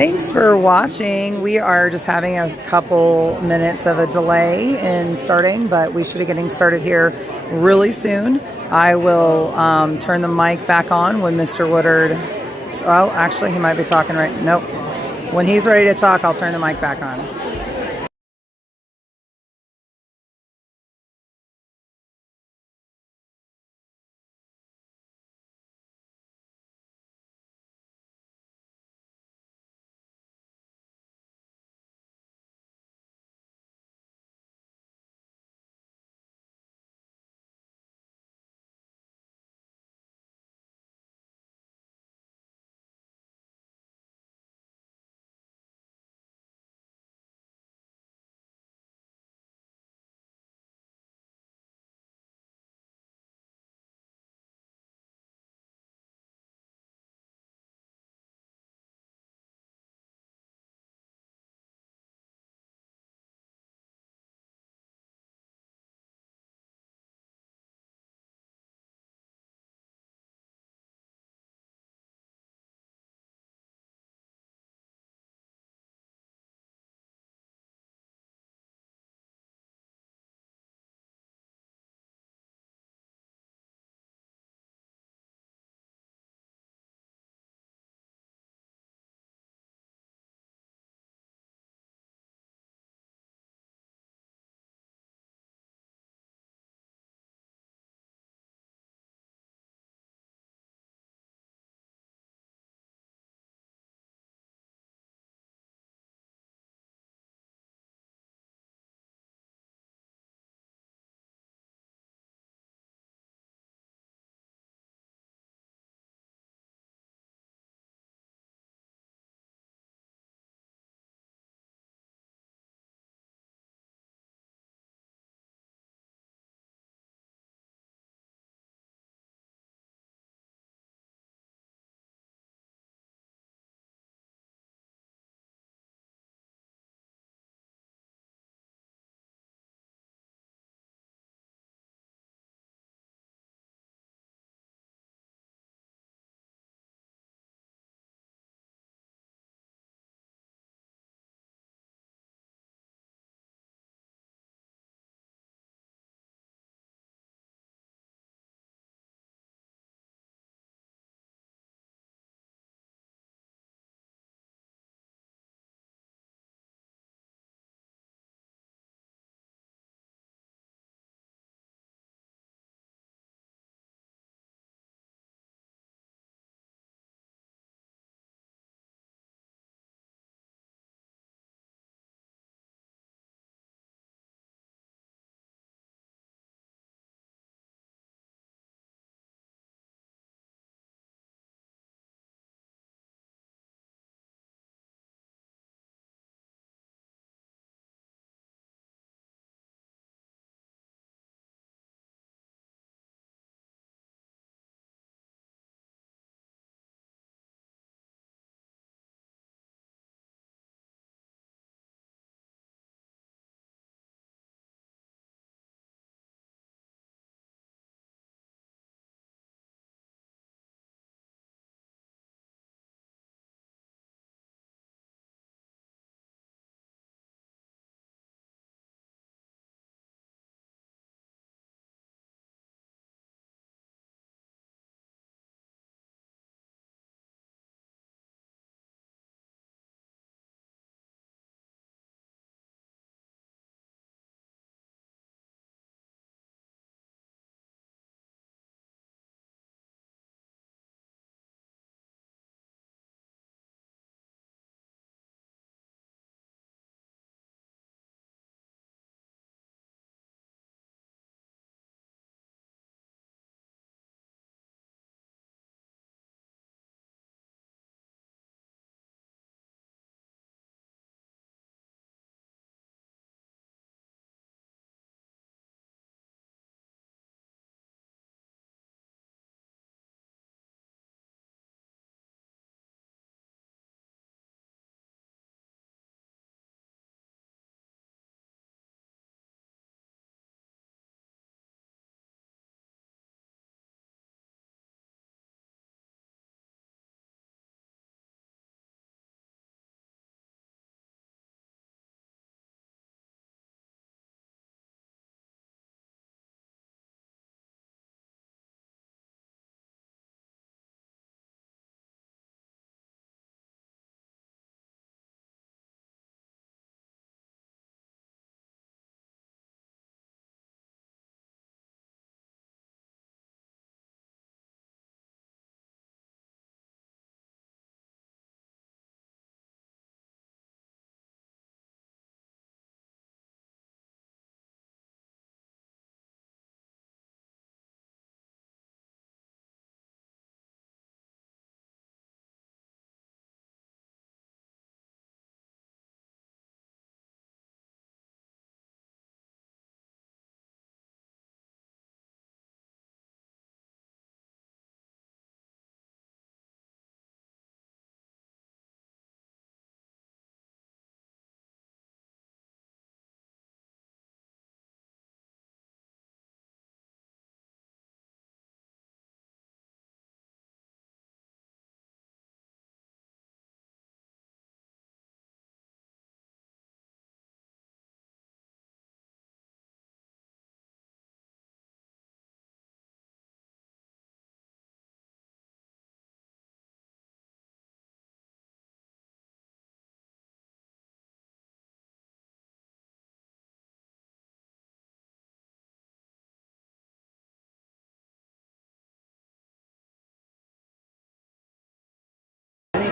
Thanks for watching. We are just having a couple minutes of a delay in starting, but we should be getting started here really soon. I will turn the mic back on when Mr. Woodard, well, actually he might be talking right, nope. When he's ready to talk, I'll turn the mic back on.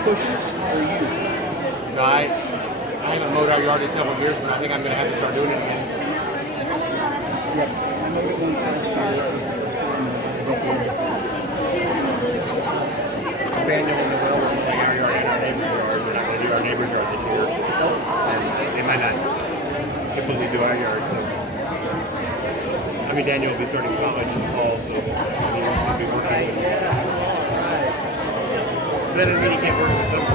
pushers or you? No, I haven't mowed our yard in several years, but I think I'm going to have to start doing it again. Yep. I mowed it once last year. Daniel and Noel are playing our yard and our neighbor's yard. We're not going to do our neighbor's yard this year. And they might not completely do our yard. So. I mean, Daniel will be starting college in the fall, so he won't be working. But that doesn't mean he can't work in the summer.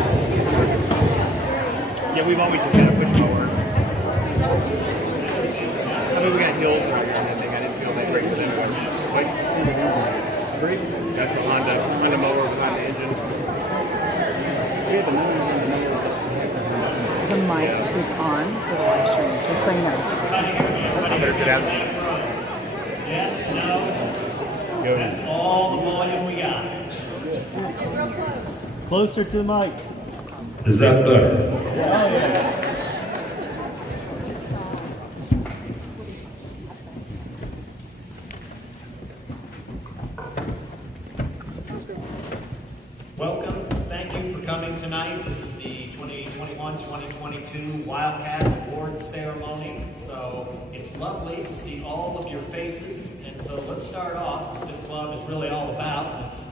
Yeah, we've always just had a push mower. I mean, we got hills around here and everything. I didn't feel that great for them. But that's a Honda mower with a Honda engine. The mic is on for the live stream, just so you know. I better get out. Yes, no. Go. That's all the volume we got. Closer to the mic. Is that better? Welcome. Thank you for coming tonight. This is the 2021-2022 Wildcat Awards ceremony. So it's lovely to see all of your faces. And so let's start off. What this club is really all about. It's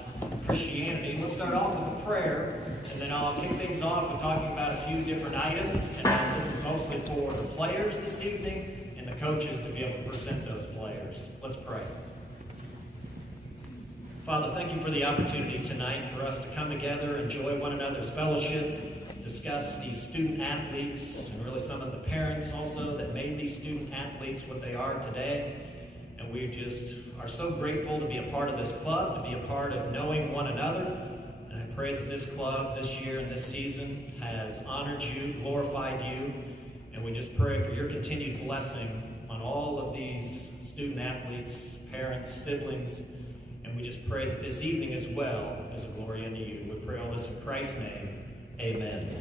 Christianity. Let's start off with a prayer, and then I'll kick things off with talking about a few different items. And then this is mostly for the players this evening and the coaches to be able to present those players. Let's pray. Father, thank you for the opportunity tonight for us to come together, enjoy one another's fellowship, discuss these student athletes, and really some of the parents also that made these student athletes what they are today. And we just are so grateful to be a part of this club, to be a part of knowing one another. And I pray that this club this year and this season has honored you, glorified you. And we just pray for your continued blessing on all of these student athletes, parents, siblings. And we just pray that this evening as well is a glory unto you. We pray all this in Christ's name. Amen.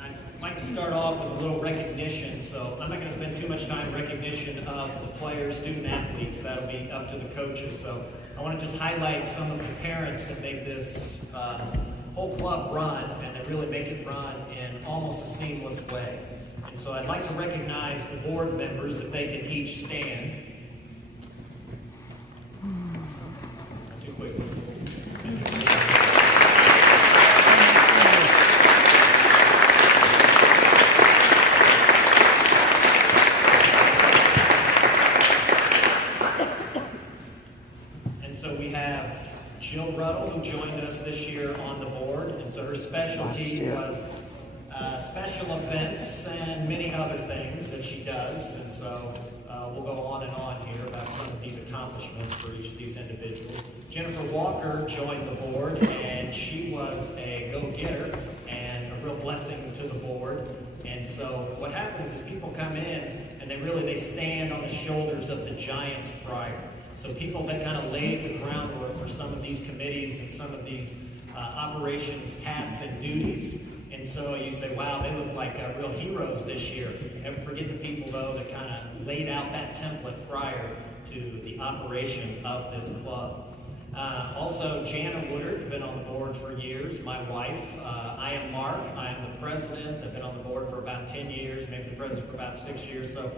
I'd like to start off with a little recognition. So I'm not going to spend too much time recognition of the players, student athletes. That'll be up to the coaches. So I want to just highlight some of the parents that make this whole club run, and they really make it run in almost a seamless way. And so I'd like to recognize the board members if they can each stand. Too quick. Jill Ruddle, who joined us this year on the board, and so her specialty was special events and many other things that she does, and so we'll go on and on here about some of these accomplishments for each of these individuals. Jennifer Walker joined the board, and she was a go-getter and a real blessing to the board. And so what happens is people come in and they stand on the shoulders of the giants prior. So people that kind of laid the groundwork for some of these committees and some of these operations, tasks, and duties. And so you say, wow, they look like real heroes this year. Never forget the people, though, that kind of laid out that template prior to the operation of this club. Also, Jana Woodard, been on the board for years, my wife. I am Mark. I am the president. I've been on the board for about 10 years, maybe the president for about 6 years. So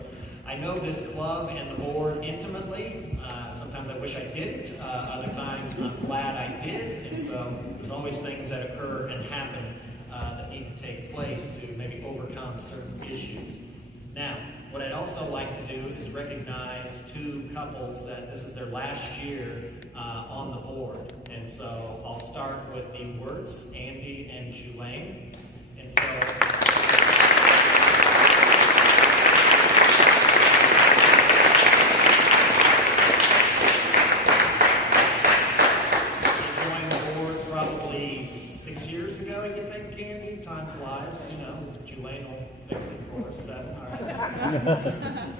I know this club and the board intimately. Sometimes I wish I didn't. Other times I'm glad I did. And so there's always things that occur and happen that need to take place to maybe overcome certain issues. Now, what I'd also like to do is recognize two couples that this is their last year on the board. And so I'll start with the Wertz, Andy and Julaine. And so time flies, Julaine will fix it for us. All right.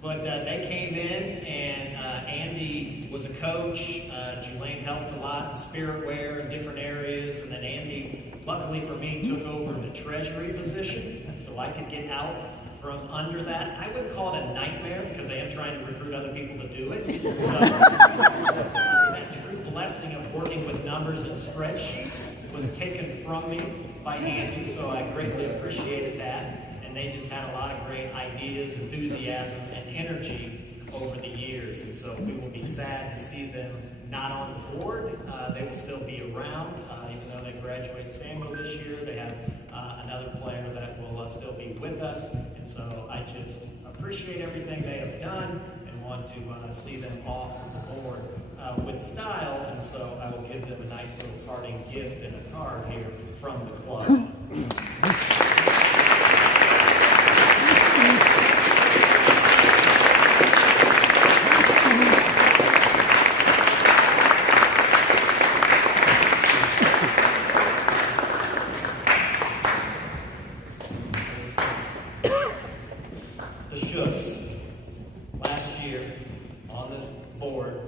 But they came in, and Andy was a coach. Julaine helped a lot in spirit wear in different areas, and then Andy, luckily for me, took over the treasury position, so I could get out from under that. I wouldn't call it a nightmare because I am trying to recruit other people to do it. So, that true blessing of working with numbers and spreadsheets. was taken from me by Andy, so I greatly appreciated that. And they just had a lot of great ideas, enthusiasm, and energy over the years. And so we will be sad to see them not on the board. They will still be around, even though they graduate Samuel this year. They have another player that will still be with us. And so I just appreciate everything they have done and want to see them off the board with style. And so I will give them a nice little parting gift and a card here from the club. The Shooks, last year on this board,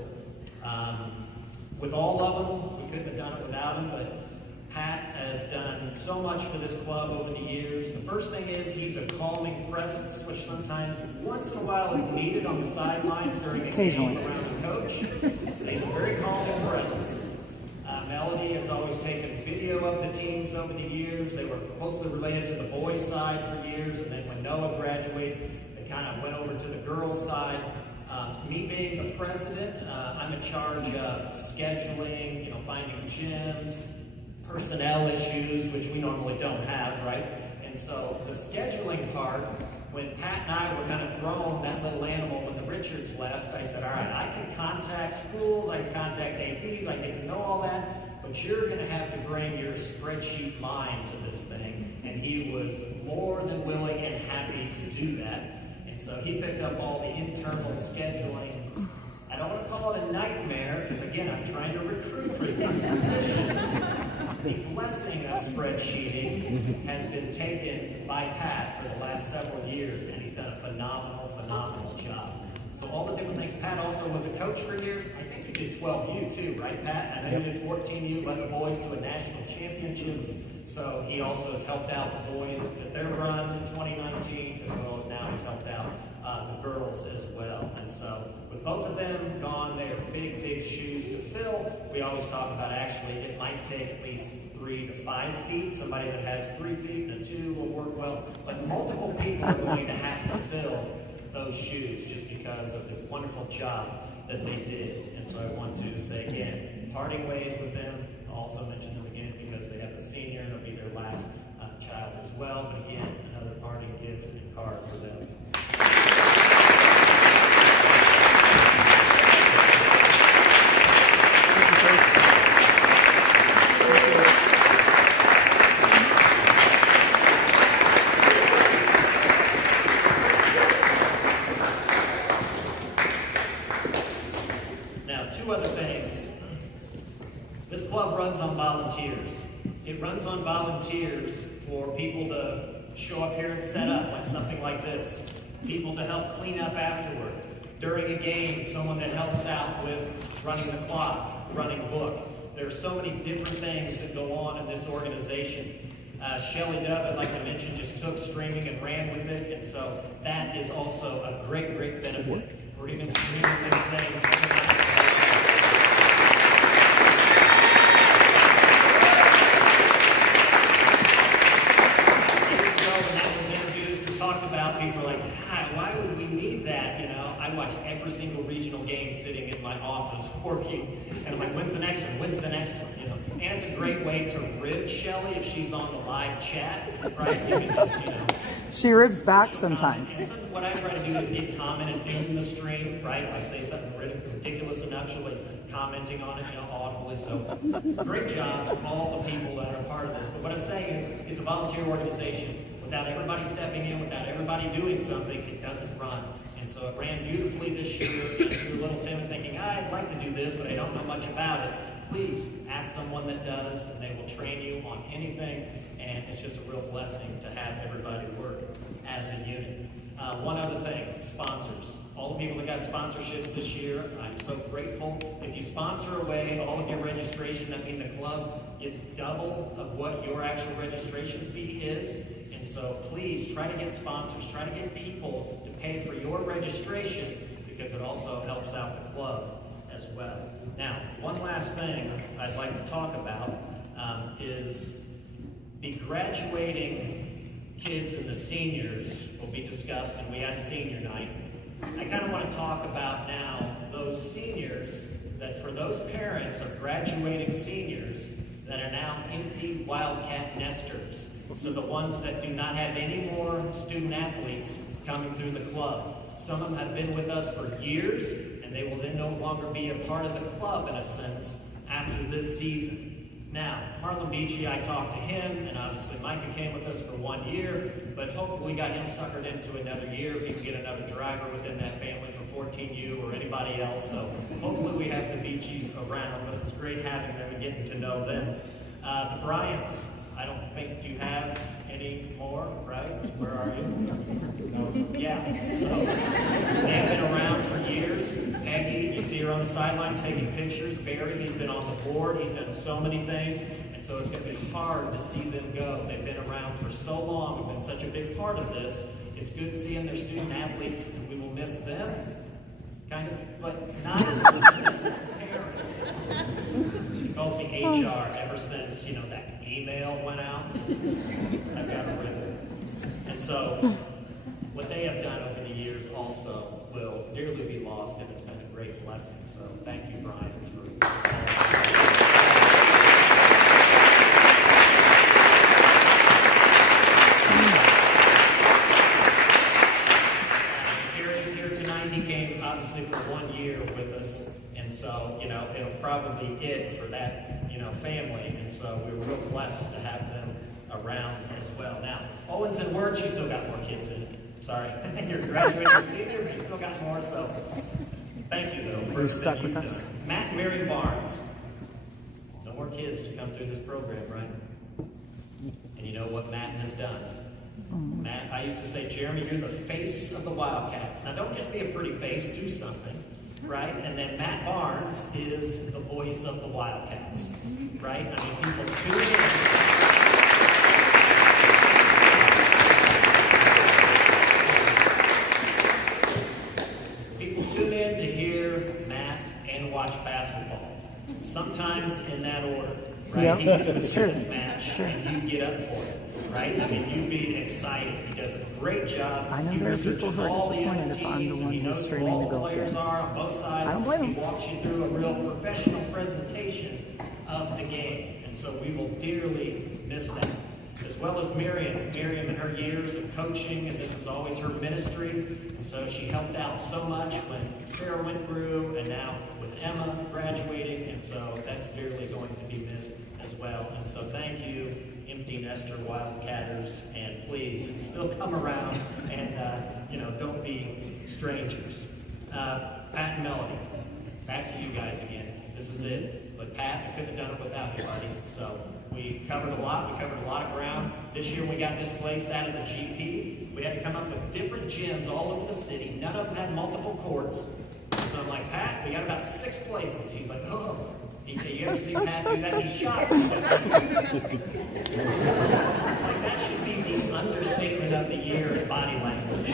with all of them, we couldn't have done it without them, but Pat has done so much for this club over the years. The first thing is he's a calming presence, which sometimes once in a while is needed on the sidelines during a game around the coach. So he's a very calming presence. Melody has always taken video of the teams over the years. They were closely related to the boys' side for years, and then when Noah graduated, they kind of went over to the girls' side. Me being the president, I'm in charge of scheduling, finding gyms, personnel issues, which we normally don't have, right? And so the scheduling part, when Pat and I were kind of thrown that little animal when the Richards left, I said, all right, I can contact schools, I can contact APs, I get to know all that, but you're going to have to bring your spreadsheet mind to this thing. And he was more than willing and happy to do that. And so he picked up all the internal scheduling. I don't want to call it a nightmare, because again, I'm trying to recruit for these positions. The blessing of spreadsheeting has been taken by Pat for the last several years, and he's done a phenomenal job. So all the different things. Pat also was a coach for years. I think you did 12U too, right, Pat? I know you did 14U, led the boys to a national championship. So he also has helped out the boys at their run in 2019, as well as now he's helped out the girls as well. And so with both of them gone, they are big shoes to fill. We always talk about actually it might take at least 3 to 5 feet. Somebody that has 3 feet and a 2 will work well. But multiple people are going to have to fill those shoes just because of the wonderful job that they did. And so I want to say again, parting ways with them. I'll also mention them again because they have a senior and it'll be their last child as well. But again, another parting gift and card for them. Now, 2 other things. This club runs on volunteers. It runs on volunteers for people to show up here and set up, like something like this. People to help clean up afterward. During a game, someone that helps out with running the clock, running book. There are so many different things that go on in this organization. Shelly Dovett, like I mentioned, just took streaming and ran with it, and so that is also a great benefit. We're even streaming this thing. People are like, why would we need that? I watch every single regional game sitting in my office working, and I'm like, when's the next one? When's the next one? And it's a great way to rib Shelly if she's on the live chat, right? Because, she ribs back sometimes. And so what I try to do is get commented in the stream, right? If I say something ridiculous enough, she'll be commenting on it, audibly. So great job to all the people that are part of this. But what I'm saying is, it's a volunteer organization. Without everybody stepping in, without everybody doing something, it doesn't run. And so it ran beautifully this year. If you're a little timid thinking, I'd like to do this, but I don't know much about it, please ask someone that does, and they will train you on anything. And it's just a real blessing to have everybody work as a unit. One other thing, sponsors. All the people that got sponsorships this year, I'm so grateful. If you sponsor away all of your registration, that means the club gets double of what your actual registration fee is. And so please try to get sponsors, try to get people to pay for your registration, because it also helps out the club as well. Now, one last thing I'd like to talk about. is the graduating kids and the seniors will be discussed, and we had senior night. I kind of want to talk about now those seniors, that for those parents of graduating seniors that are now empty Wildcat nesters. So the ones that do not have any more student athletes coming through the club. Some of them have been with us for years, and they will then no longer be a part of the club in a sense after this season. Now, Marlon Beachy, I talked to him, and obviously Micah came with us for 1 year, but hopefully we got him suckered into another year if he can get another driver within that family from 14U or anybody else. So hopefully we have the Beachies around, but it was great having them and getting to know them. The Bryants, I don't think you have any more, right? Where are you? No. Yeah, so they have been around for years. Peggy, you see her on the sidelines taking pictures. Barry, he's been on the board. He's done so many things, and so it's going to be hard to see them go. They've been around for so long. We've been such a big part of this. It's good seeing their student athletes, and we will miss them, kind of, but not as much as the parents. She calls me HR ever since, that email went out. I've got a ribbon. And so what they have done over the years also will dearly be lost, and it's been a great blessing. So thank you, Brian, for Gary's here tonight. He came obviously for 1 year with us, and so it'll probably be it for that family, and so we're real blessed to have them around as well. Now, Owens and Word, she's still got more kids in it. Sorry, you're graduating senior, you still got more, so thank you, though, for stuck with us. Matt and Mary Barnes. No more kids to come through this program, right? And you know what Matt has done? Matt, I used to say, Jeremy, you're the face of the Wildcats. Now, don't just be a pretty face, do something, right? And then Matt Barnes is the voice of the Wildcats, right? I mean, people tune in. Watch basketball. Sometimes in that order, right? Yep, Even if that's it's true. a mismatch, Sure. and you get up for it, right? I mean, you be excited. He does a great job. I know He there are researches people who are all the disappointed other if I'm the teams, one he who's knows who streaming all the Bills players games. are on both sides. I don't blame him. He walks you through a real professional presentation of the game, and so we will dearly miss that. As well as Miriam. Miriam in her years of coaching, and this was always her ministry, and so she helped out so much when Sarah went through, and now with Emma graduating, and so that's dearly going to be missed as well. And so thank you, empty nester Wildcatters, and please still come around and don't be strangers. Pat and Melody, back to you guys again. This is it. But Pat, I couldn't have done it without you, buddy. So we covered a lot. We covered a lot of ground. This year we got this place out of the GP. We had to come up with different gyms all over the city. None of them had multiple courts. So I'm like, Pat, we got about 6 places. He's like, oh. You ever see Pat do that? He's shocked. Like, that should be the understatement of the year in body language.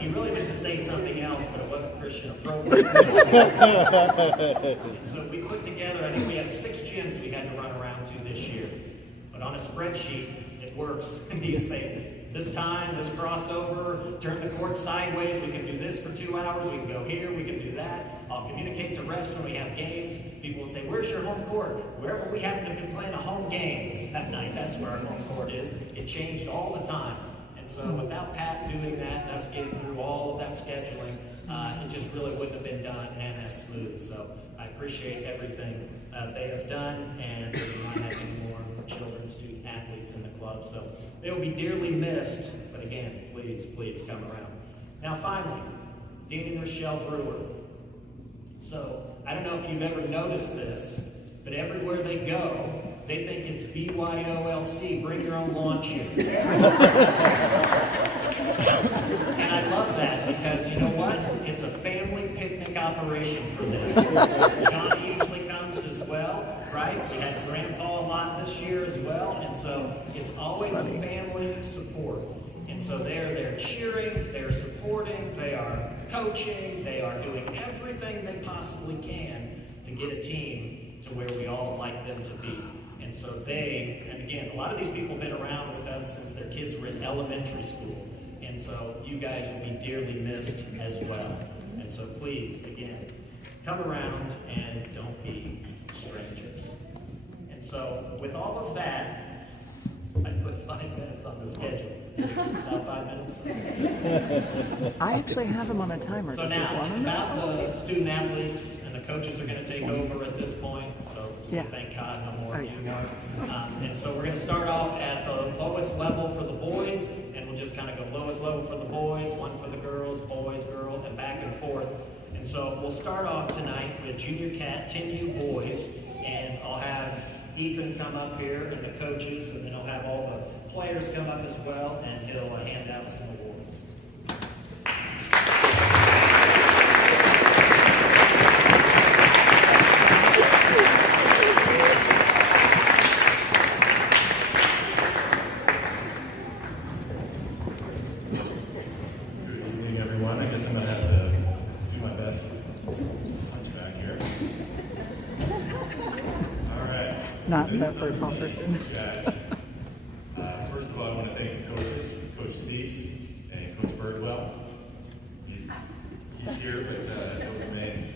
He really meant to say something else, but it wasn't Christian appropriate. So we put together, I think we had 6 gyms we had to run around to this year. But on a spreadsheet, it works. You can say, this time, this crossover, turn the court sideways, we can do this for 2 hours, we can go here, we can do that. I'll communicate to refs when we have games. People will say, where's your home court? Wherever we happen to be playing a home game that night, that's where our home court is. It changed all the time. And so without Pat doing that and us getting through all of that scheduling, it just really wouldn't have been done and as smooth. So I appreciate everything they have done, and they do not have any more children, student athletes in the club. So they will be dearly missed, but again, please, please come around. Now finally, Dean and Rochelle Brewer. So I don't know if you've ever noticed this, but everywhere they go, they think it's BYOLC, bring your own lawn chair. And I love that because you know what? It's a family picnic operation for them. Johnny usually comes as well, right? We had Grandpa a lot this year as well, and so it's always a family support. And so they're there cheering, they're supporting, they are coaching, they are doing everything they possibly can to get a team to where we all like them to be. And so and again, a lot of these people have been around with us since their kids were in elementary school. And so you guys will be dearly missed as well. And so please, again, come around and don't be strangers. And so with all of that, I put 5 minutes on the schedule. About 5 minutes. I actually have him on a timer. So Does it now want it's to know? about the student athletes, and the coaches are going to take over at this point. So Yeah. thank God, no more Oh, of you. yeah. And so we're going to start off at the lowest level for the boys, and we'll just kind of go lowest level for the boys, one for the girls, boys, girl, and back and forth. And so we'll start off tonight with Junior Cat 10U boys, and I'll have Ethan come up here and the coaches, and then I'll have all the players come up as well, and he'll hand out some awards. Good evening, everyone. I guess I'm going to have to do my best punch back here. All right. Not so for a tall person. Guys, first of all, I want to thank the coaches, Coach Cease and Coach Birdwell. He's here, but over May,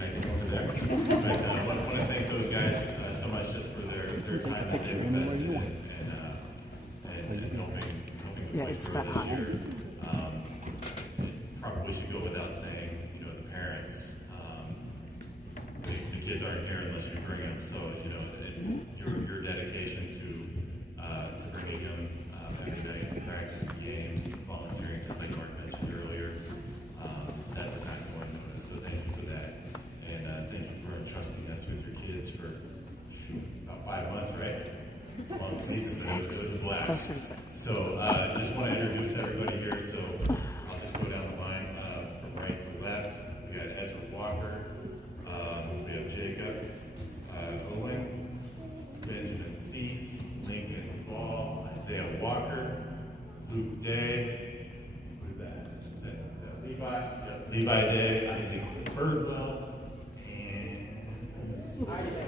over there. But I want to thank those guys so much just for their time that they've invested and helping Yeah, it's through that this high. year. Probably should go without saying, the parents, the kids aren't here unless you bring them. So, it's your dedication to bringing them every night to practice the games, volunteering, just like Mark mentioned earlier. That was not going unnoticed. So thank you for that. And thank you for entrusting us with your kids for about 5 months, right? It's a long season, but it was a blast. Closer to 6. So just want to introduce everybody here. So I'll just go down the line from right to left. We got Ezra Walker. We have Jacob Owen, Benjamin Cease, Lincoln Ball, Isaiah Walker, Luke Day. Who's that? Is that Levi? Yep. Levi Day, Isaac Birdwell, and Isaac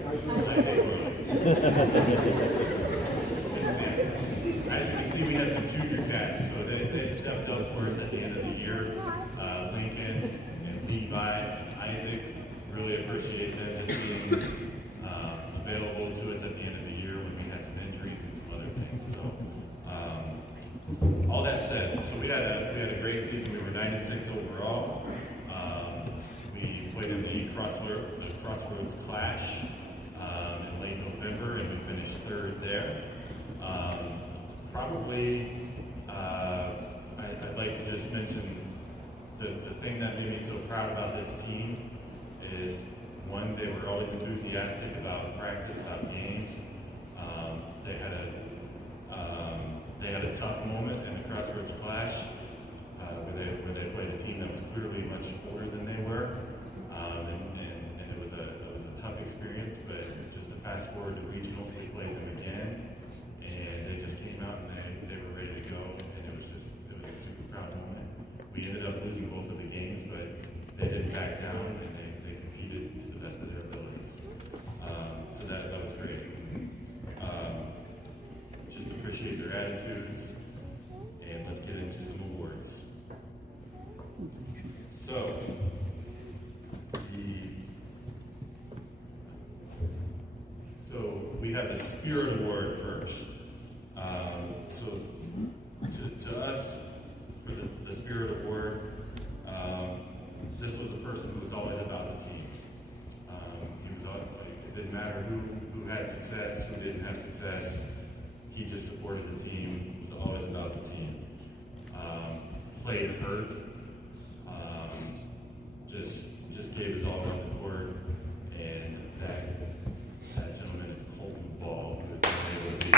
As you can see, we have some junior cats, so they stepped up for us at the end of the year. Lincoln and Levi, Isaac, really appreciate them just being available to us at the end of the year when we had some injuries and some other things. So, all that said, so we had a great season. We were 96 overall. We played in the Crossroads Clash in late November, and we finished 3rd there. I'd like to just mention the thing that made me so proud about this team is, one, they were always enthusiastic about practice, about games. They had a tough moment in the Crossroads Clash where they played a team that was clearly much older than they were, and it was a tough experience. But just to fast forward to regionals, we played them again. And they just came out and they were ready to go, and it was a super proud moment. We ended up losing both of the games, but they didn't back down, and they competed to the best of their abilities. So that was great. Just appreciate their attitudes, and let's get into some awards. So we have the Spirit Award first. To us, for the Spirit Award, this was a person who was always about the team. It didn't matter who had success, who didn't have success. He just supported the team. It was always about the team. Played hurt. Just gave his all on the court, and that gentleman is Colton Ball, who is unable to be.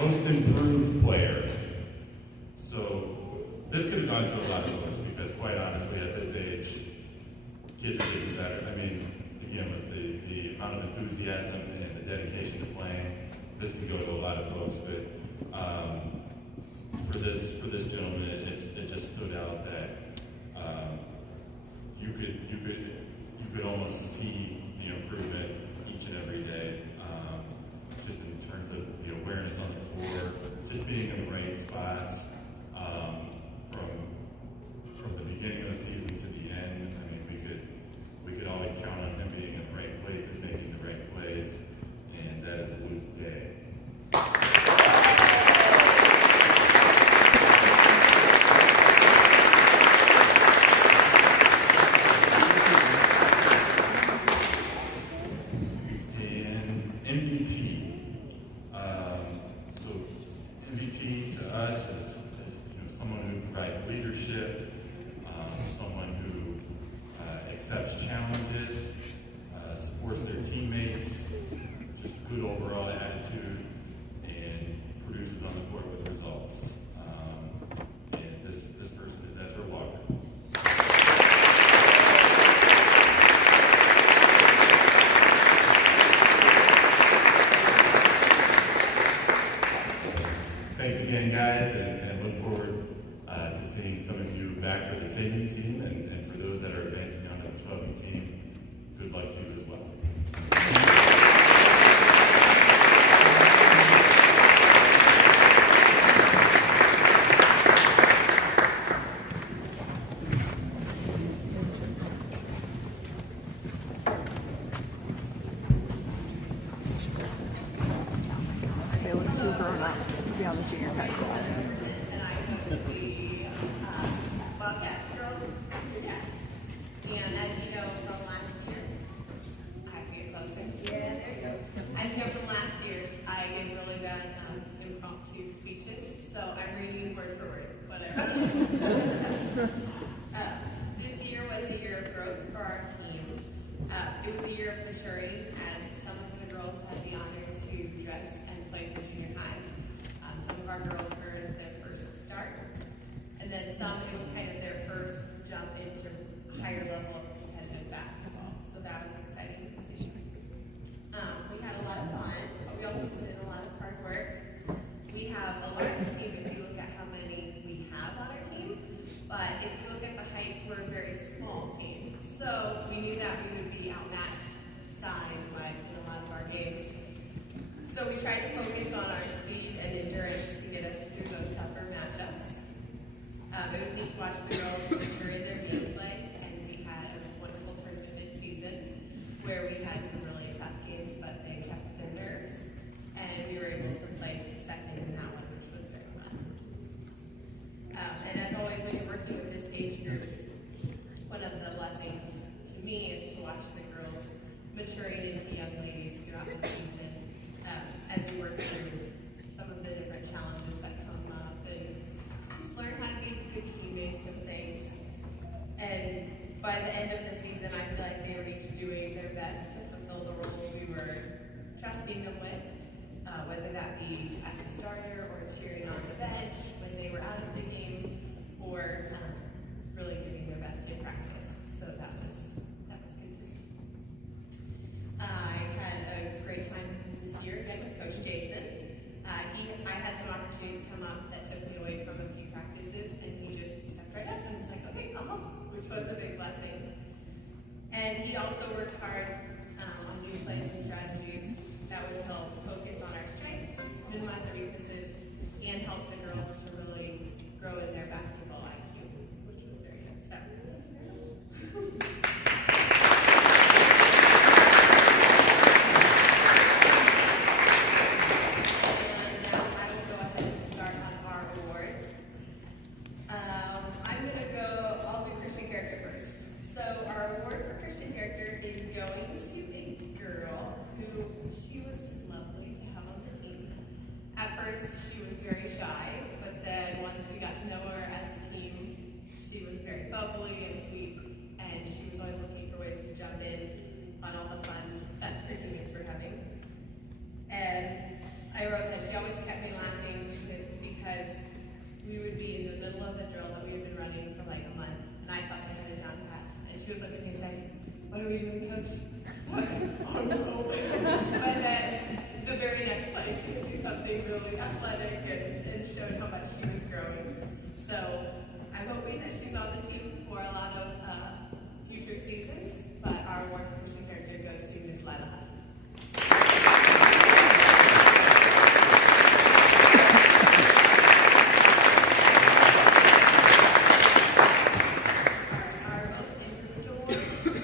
Most improved player. So this could have gone to a lot of folks because, quite honestly, at this age, kids are getting better. I mean, again, with the amount of enthusiasm and the dedication to playing, this can go to a lot of folks, but for this gentleman, it just stood out that you could almost see the improvement each and every day, just in terms of the awareness on the floor, just being in the right spots, from the beginning of the season to the end. I mean, we could always count on him being in the right places, making the right plays, and that is Luke Day. Someone who accepts challenges, supports their teammates, just good overall attitude, and produces on the court with results. And this person is Ezra Walker. Thanks again, guys, and look forward to seeing some of you back for the taking team, and for those that are advancing onto the 12 team, good luck to you as well. They look too grown up to be on the junior casuals team. Wildcat girls and cats. And as you know from last year, I have to get closer. Yeah, there you go. As you know from last year, I get really bad impromptu speeches, so I'm reading word for word, whatever. This year was a year of growth for our team. It was a year of maturity, as some of the girls had the honor to dress and play for junior high. Some of our girls earned their first start. And then some, it was kind of their first jump into a higher level of competitive basketball. So that was exciting to see. We had a lot of fun, but we also put in a lot of hard work. We have a large team if you look at how many we have on our team. But if you look at the height, we're a very small team. So we knew that we would be outmatched size-wise in a lot of our games. So we tried to focus on our speed and endurance to get us through those tougher matchups. It was neat to watch the girls mature in their gameplay, and we had a wonderful tournament mid-season where we had some really tough games, but they kept their nerves, and we were able to place second in that one, which was very fun. And as always, when you're working with this age group, one of the blessings to me is to watch the girls maturing into young ladies throughout the season as we work through some of the different challenges that come up and just learn how to be good teammates and things. And by the end of the season, I feel like they were each doing their best to fulfill the roles we were trusting them with, whether that be as a starter or cheering on the bench when they were out of the game, or really giving their best in practice. So that was good to see. I had a great time this year again with Coach Jason. I had some opportunities come up that took me away from a few practices, and he just stepped right up and was like, okay, which was a big blessing. And he also worked hard on new plays and strategies that would help focus on our strengths, minimize our weaknesses, and help the girls to really grow in their basketball IQ, which was very good. So. She was very shy, but then once we got to know her as a team, she was very bubbly and sweet, and she was always looking for ways to jump in on all the fun that her teammates were having. And I wrote that she always kept me laughing because we would be in the middle of a drill that we had been running for like a month, and I thought I had it down pat, and she would look at me and say, "What are we doing, Coach?" I was like, "Oh no." But then the very next play, she really, really athletic and showed how much she was growing. So I'm hoping that she's on the team for a lot of future seasons, but our award for pushing character goes to Miss Lila Hutt. Our most improved award,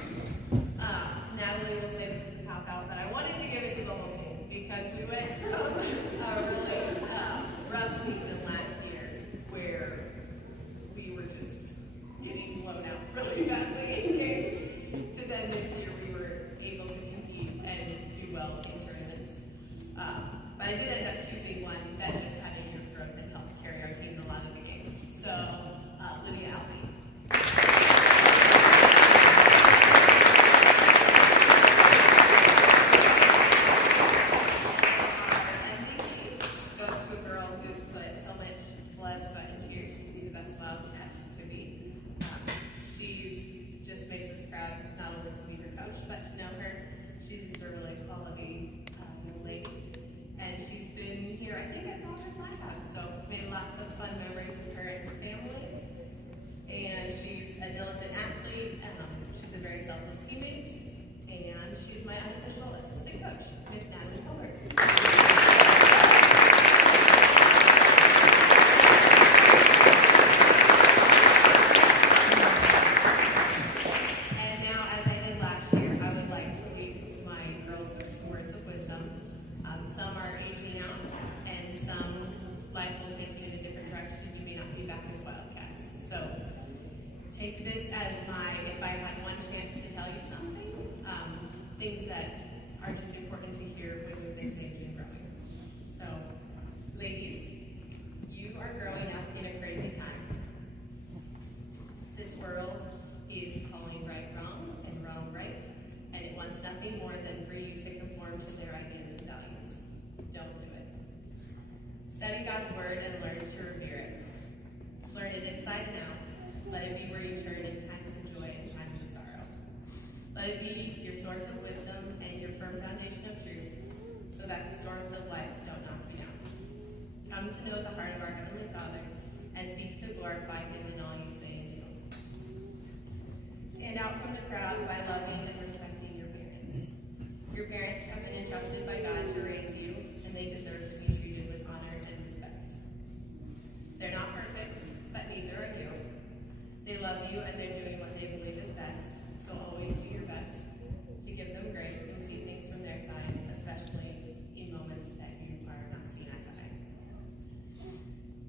Natalie will say this is a cop-out, but I wanted to give it to the whole team because we went from a really rough season last year where we were just getting blown out really badly in games to then this year we were able to compete and do well in tournaments. But I did end up choosing one that just had a year of growth and helped carry our team in a lot of the games. So, Lydia Albee. Goes to a girl who's put so much blood, sweat, and tears to be the best Wildcat she could be. She's just makes us proud, not only to be her coach, but to know her. She's just a really quality young lady. And she's been here, I think, as long as I have. So made lots of fun memories with her and her family. And she's a diligent athlete. She's a very selfless teammate. And she's my unofficial assistant coach, Miss Natalie Tolbert. And now, as I did last year, I would like to leave my girls with some words of wisdom. Some are aging out, and some life will take you in a different direction. You may not be back as Wildcats. So take this as if I had one chance to tell you something, things that are just important to hear when you're this age and growing. So, ladies, you are growing up in a crazy time. This world is calling right wrong and wrong right, and it wants nothing more than for you to conform to their ideas and values. Don't do it. Study God's word and learn to revere it. Learn it inside and out. Let it be where you turn in times of joy and times of sorrow. Let it be your source of wisdom and your firm foundation of truth, so that the storms of life don't knock you down. Come to know the heart of our Heavenly Father and seek to glorify Him in all you say and do. Stand out from the crowd by loving and respecting your parents. Your parents have been entrusted by God to raise you, and they deserve to be treated with honor and respect. They're not perfect, but neither are you. They love you, and they're doing what they believe is best, so always do your best to give them grace and see things from their side, especially in moments that you are not seen eye to eye.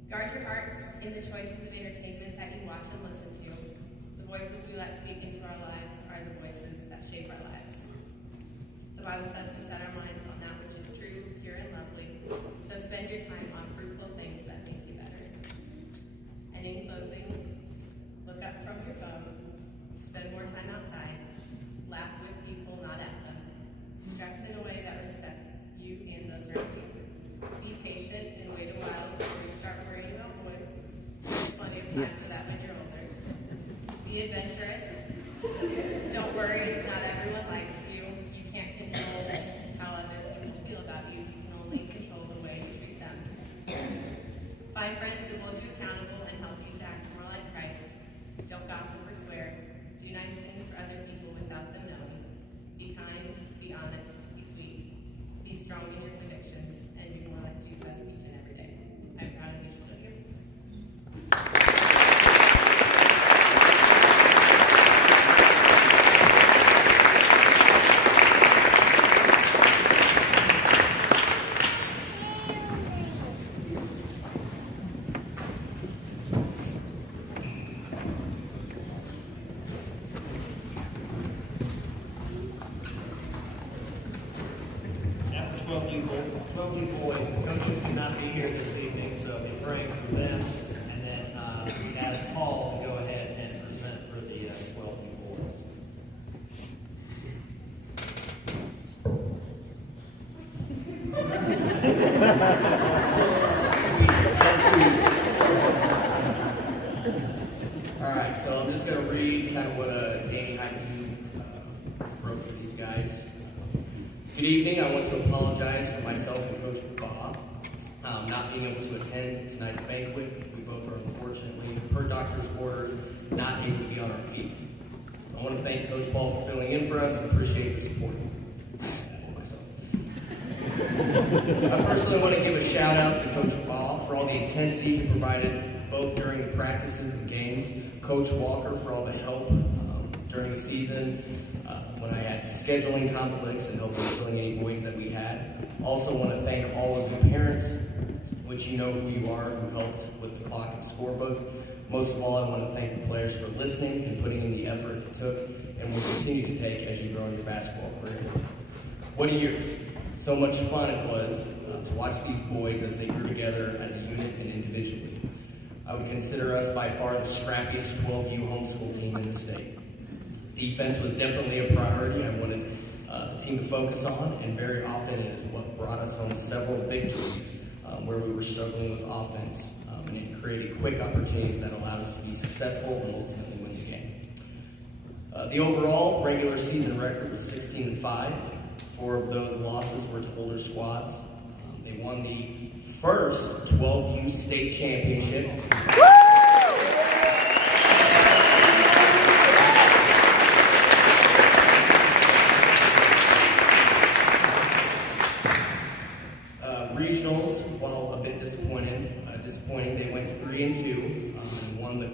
Guard your hearts in the choices of entertainment that you watch and listen to. The voices we let speak into our lives are the voices that shape our lives. The Bible says to set our minds on that which is true, pure, and lovely, so spend your time on fruitful things that make you better. And in closing, look up from your phone, spend more time outside, laugh with people, not at them, dress in a way that respects you and those around you. Be patient and wait a while before you start worrying about boys. There's plenty of time for that when you're older. Be adventurous. Don't worry, not everyone likes you. You can't control how other people feel about you. You can only control the way you treat them. Find friends who hold you accountable and help you to act more like Christ. Don't gossip or swear. Do nice things for other people without them knowing. Be kind, be honest, be sweet. Be strong in your convictions, and be more like Jesus each and every day. I'm proud of you, children. After 12 boys, the coaches cannot be here this evening, so be praying for them. And then we ask Paul to go ahead and present for the 12 boys. All right, so I'm just going to read kind of what Danny Hudson wrote for these guys. Good evening. I want to apologize for myself and Coach Bob. not being able to attend tonight's banquet. We both are unfortunately, per doctor's orders, not able to be on our feet. I want to thank Coach Paul for filling in for us and appreciate the support. I personally want to give a shout out to Coach Paul for all the intensity he provided both during the practices and games. Coach Walker for all the help during the season when I had scheduling conflicts and hopefully filling any voids that we had. Also want to thank all of the parents, which you know who you are, who helped with the clock and scorebook. Most of all, I want to thank the players for listening and putting in the effort it took and will continue to take as you grow in your basketball career. What a year. So much fun it was to watch these boys as they grew together as a unit and individually. I would consider us by far the scrappiest 12U homeschool team in the state. Defense was definitely a priority I wanted the team to focus on, and very often it is what brought us home several victories where we were struggling with offense, and it created quick opportunities that allowed us to be successful and ultimately win the game. The overall regular season record was 16-5. 4 of those losses were to older squads. They won the first 12U state championship. Regionals, while a bit disappointing, they went 3-2 and won the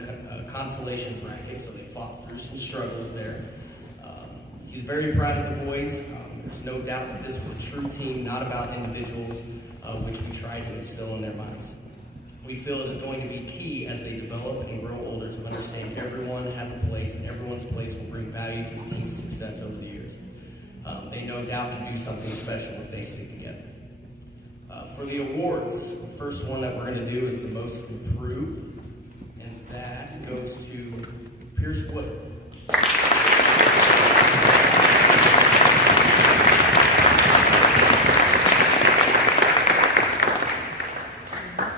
consolation bracket, so they fought through some struggles there. He's very proud of the boys. There's no doubt that this was a true team, not about individuals, which we tried to instill in their minds. We feel it is going to be key as they develop and grow older to understand everyone has a place and everyone's place will bring value to the team's success over the years. They no doubt can do something special if they stick together. For the awards, the first one that we're going to do is the most improved, and that goes to Pierce Wood.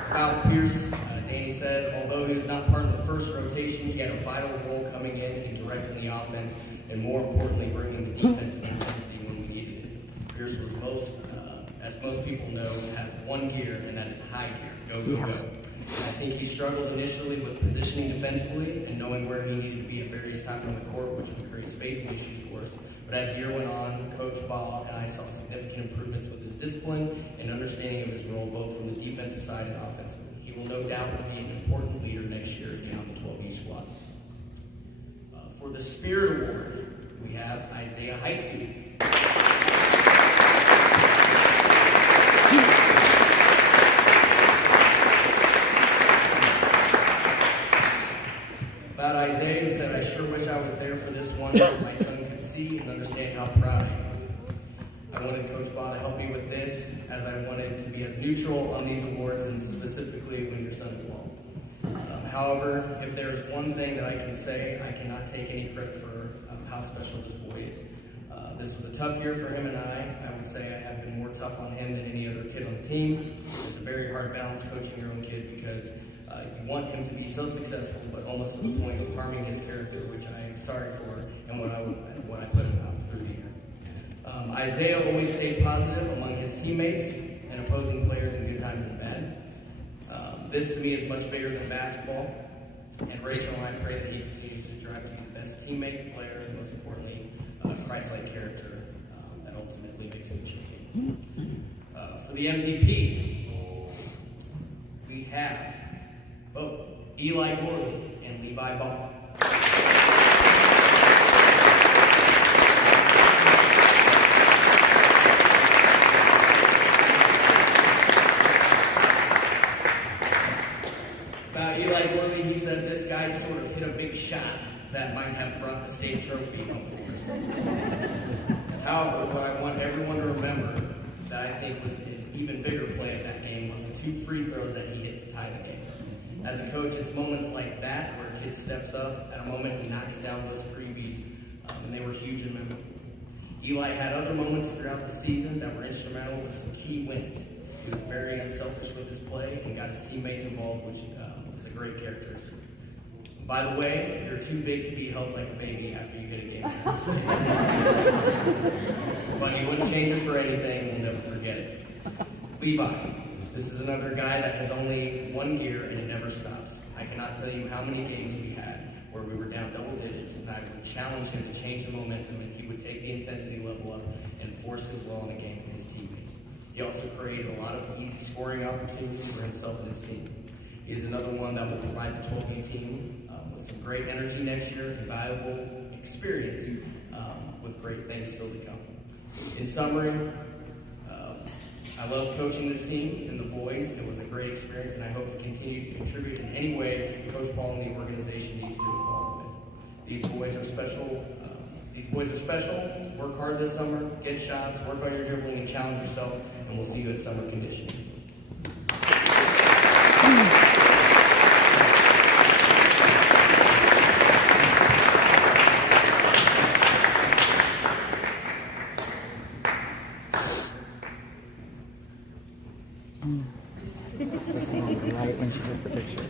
About Pierce, Danny said, although he was not part of the first rotation, he had a vital role coming in and directing the offense, and more importantly, bringing the defensive intensity when we needed it. Pierce was as most people know, has one gear, and that is high gear, go, go, go. And I think he struggled initially with positioning defensively and knowing where he needed to be at various times on the court, which would create spacing issues for us. But as the year went on, Coach Ball and I saw significant improvements with his discipline and understanding of his role both from the defensive side and offensively. He will no doubt be an important leader next year again on the 12U squad. For the Spirit Award, we have Isaiah Heitzu. About Isaiah, he said, I sure wish I was there for this one so my son could see and understand how proud I am. I wanted Coach Bob to help me with this, as I wanted to be as neutral on these awards and specifically when your son as well. However, if there's one thing that I can say, I cannot take any credit for how special this boy is. This was a tough year for him and I would say I have been more tough on him than any other kid on the team. It's a very hard balance coaching your own kid because you want him to be so successful, but almost to the point of harming his character, which I am sorry for, and what I put him out through the year. Isaiah always stayed positive among his teammates and opposing players in good times and bad. This to me is much bigger than basketball, and Rachel and I pray that he continues to drive to be the best teammate, player, and most importantly, Christ-like character that ultimately makes him a champion. For the MVP, we have both Eli Gorley and Levi Ball. About Eli Gorley, he said this guy sort of hit a big shot that might have brought the state trophy home for us. However, what I want everyone to remember that I think was an even bigger play of that game was the 2 free throws that he hit to tie the game. As a coach, it's moments like that where a kid steps up at a moment and knocks down those freebies, and they were huge and memorable. Eli had other moments throughout the season that were instrumental with some key wins. He was very unselfish with his play and got his teammates involved, which is a great characteristic. By the way, you're too big to be held like a baby after you get a game. But you wouldn't change it for anything, we'll never forget it. Levi. This is another guy that has only one gear and it never stops. I cannot tell you how many games we had where we were down double digits and I would challenge him to change the momentum and he would take the intensity level up and force his will in a game against teammates. He also created a lot of easy scoring opportunities for himself and his team. He is another one that will provide the 12-game team with some great energy next year and valuable experience with great things still to come. In summary, I love coaching this team and the boys. It was a great experience, and I hope to continue to contribute in any way Coach Paul and the organization needs to be involved with. These boys are special. Work hard this summer, get shots, work on your dribbling, and challenge yourself, and we'll see you at summer conditioning. Just right when she took the picture.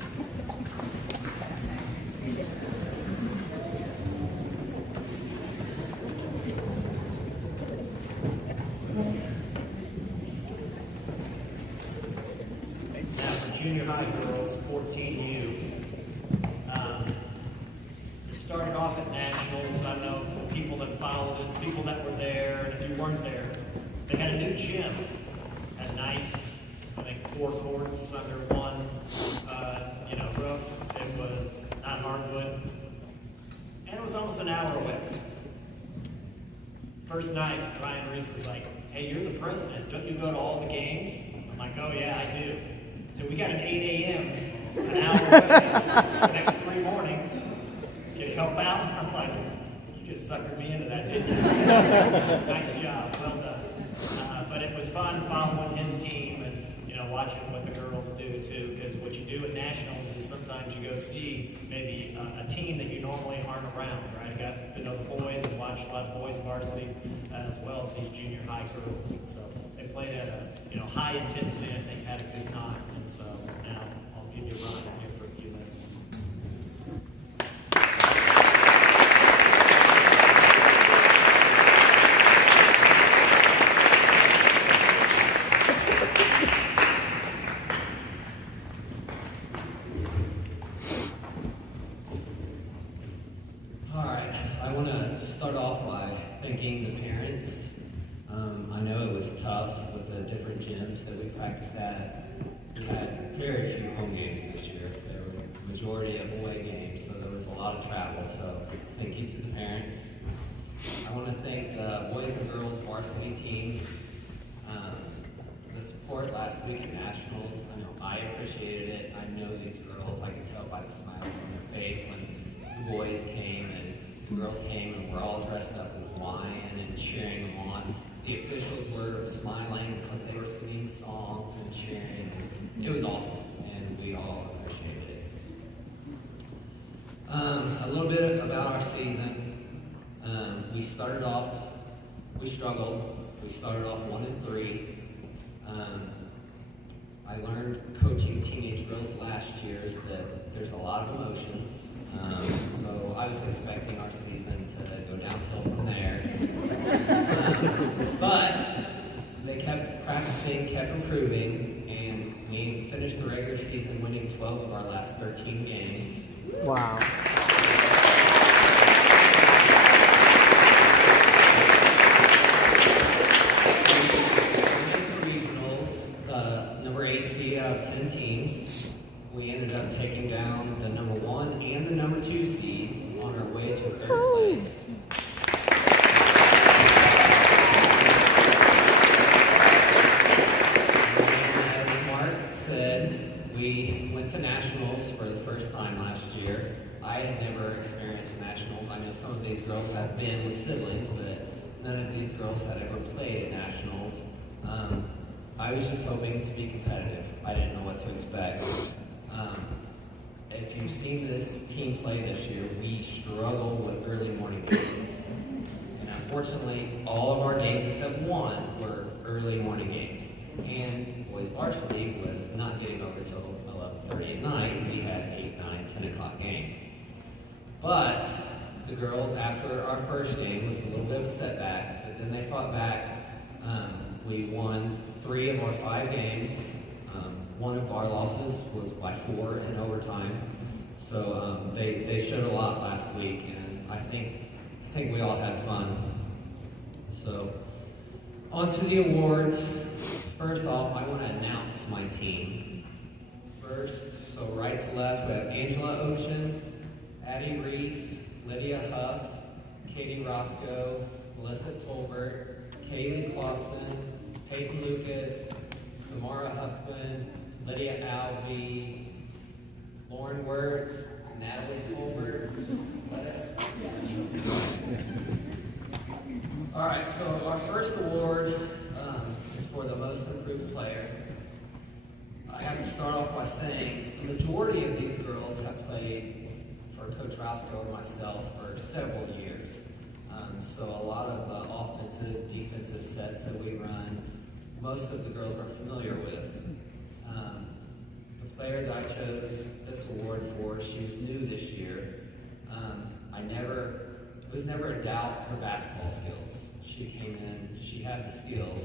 Now for junior high girls, 14U. It started off at nationals. I know the people that followed it, people that were there, and if you weren't there, they had a new gym. Had nice, I think 4 courts under one, roof. It was not hardwood, and it was almost an hour away. First night, Ryan Reese was like, "Hey, you're the president. Don't you go to all the games?" I'm like, "Oh yeah, I do." So we got an 8 a.m. an hour away. The next 3 mornings. Can you help out? I'm like, "You just suckered me into that, didn't you?" Nice job, well done. But it was fun following his team and watching what the girls do too. Because what you do at nationals is sometimes you go see maybe a team that you normally aren't around. Right? I got to know the boys and watched a lot of boys varsity as well as these junior high girls. And so they played at a high intensity and they had a good time. And so now I'll give you Ryan here for a few minutes. All right, I want to start off by thanking the parents. I know it was tough with the different gyms that we practiced at. We had very few home games this year. There were a majority of away games, so there was a lot of travel. So thank you to the parents. I want to thank the boys and girls varsity teams. The support last week at Nationals, I know I appreciated it. I know these girls, I could tell by the smile on their face when the boys came and the girls came and we're all dressed up in Hawaiian and cheering them on. The officials were smiling because they were singing songs and cheering. It was awesome, and we all appreciated it. A little bit about our season. We struggled. We started off 1-3. I learned coaching teenage girls last year is that there's a lot of emotions. So I was expecting our season to go downhill from there. But they kept practicing, kept improving, and we finished the regular season winning 12 of our last 13 games. Wow. Number 8 seed out of 10 teams. We ended up taking down the number 1 and the number 2 seed on our way to 3rd place. And as Mark said, we went to nationals for the first time last year. I had never experienced nationals. I know some of these girls have been with siblings, but none of these girls had ever played at nationals. I was just hoping to be competitive. I didn't know what to expect. If you've seen this team play this year, we struggle with early morning games. And unfortunately, all of our games except one were early morning games. And boys varsity was not getting over till 11:30 at night. We had 8, 9, 10 o'clock games. But the girls, after our first game, was a little bit of a setback, but then they fought back. We won 3 of our 5 games. One of our losses was by 4 in overtime. So they showed a lot last week, and I think we all had fun. So on to the awards. First off, I want to announce my team. First, so right to left, we have Angela Ocean, Addie Reese, Lydia Huff, Katie Roscoe, Melissa Tolbert, Kaylee Clausen, Peyton Lucas, Samara Huffman, Lydia Alvey, Lauren Wirtz, Natalie Tolbert. All right, so our first award is for the most improved player. I have to start off by saying the majority of these girls have played for Coach Roscoe and myself for several years. So a lot of offensive, defensive sets that we run, most of the girls are familiar with. The player that I chose this award for, she was new this year. It was never a doubt her basketball skills. She came in, she had the skills.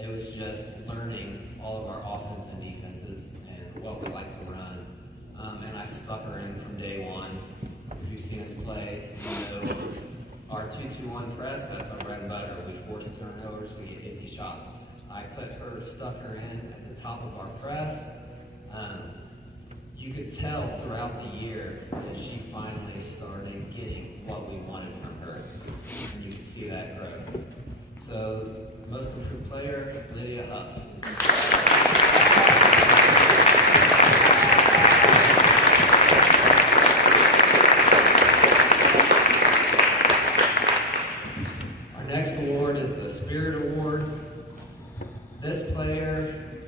It was just learning all of our offense and defenses and what we like to run. And I stuck her in from day one. If you've seen us play, you know, our 2-2-1 press, that's our bread and butter. We force turnovers, we get easy shots. I stuck her in at the top of our press. You could tell throughout the year that she finally started getting what we wanted from her. And you can see that growth. So, most improved player, Lydia Huff. Our next award is the Spirit Award. This player,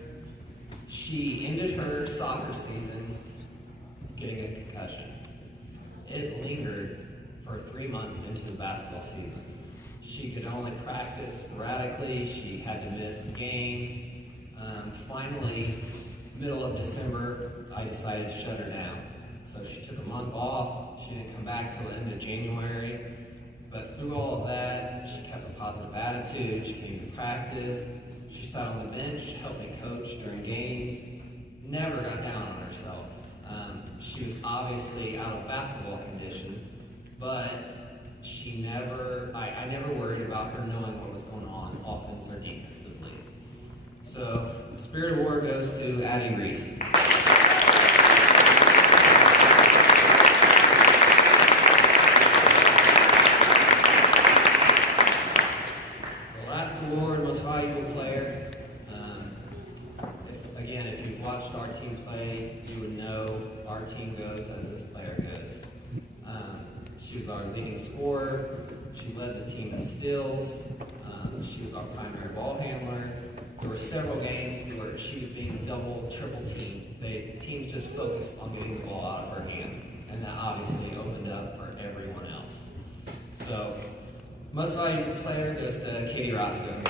she ended her soccer season getting a concussion. It lingered for 3 months into the basketball season. She could only practice sporadically. She had to miss games. Finally, middle of December, I decided to shut her down. So she took a month off. She didn't come back till the end of January. But through all of that, she kept a positive attitude. She came to practice. She sat on the bench, helped me coach during games. Never got down on herself. She was obviously out of basketball condition, but I never worried about her knowing what was going on, offense or defensively. So the Spirit Award goes to Addie Reese. The last award, Most Valuable Player. If you've watched our team play, you would know our team goes as this player goes. She was our leading scorer. She led the team in steals. She was our primary ball handler. There were several games where she was being double, triple teamed. Teams just focused on getting the ball out of her hand, and that obviously opened up for everyone else. So, most valuable player goes to Katie Roscoe.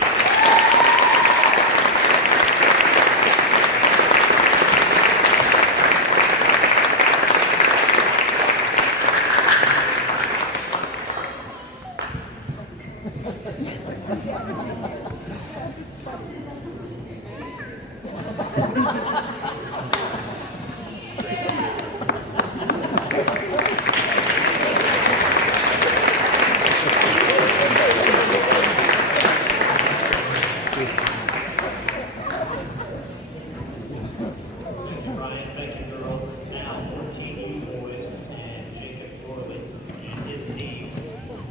Brian, thank you, girls. Now 14 boys and Jacob Gorley and his team.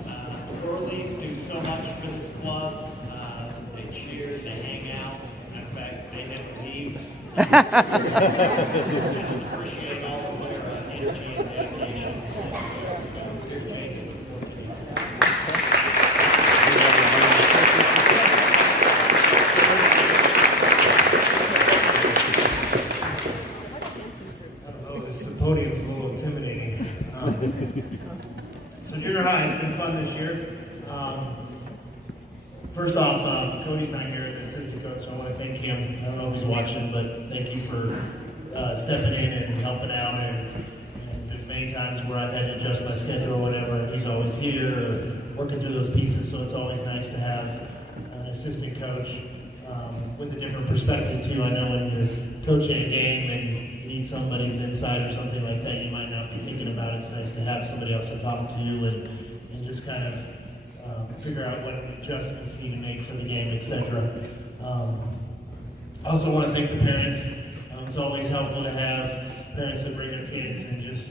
The Gorleys do so much for this club. They cheer, they hang out. In fact, they never leave. I just appreciate all of their energy and dedication. So, here's Jacob. This podium's a little intimidating. So junior high, it's been fun this year. First off, Cody's not here, the assistant coach, so I want to thank him. I don't know if he's watching, but thank you for stepping in and helping out. And there's many times where I've had to adjust my schedule or whatever, and he's always here or working through those pieces, so it's always nice to have an assistant coach. with a different perspective too. I know when you're coaching a game and you need somebody's insight or something like that, you might not be thinking about it. It's nice to have somebody else to talk to and just kind of figure out what adjustments you need to make for the game, etc. I also want to thank the parents. It's always helpful to have parents that bring their kids and just,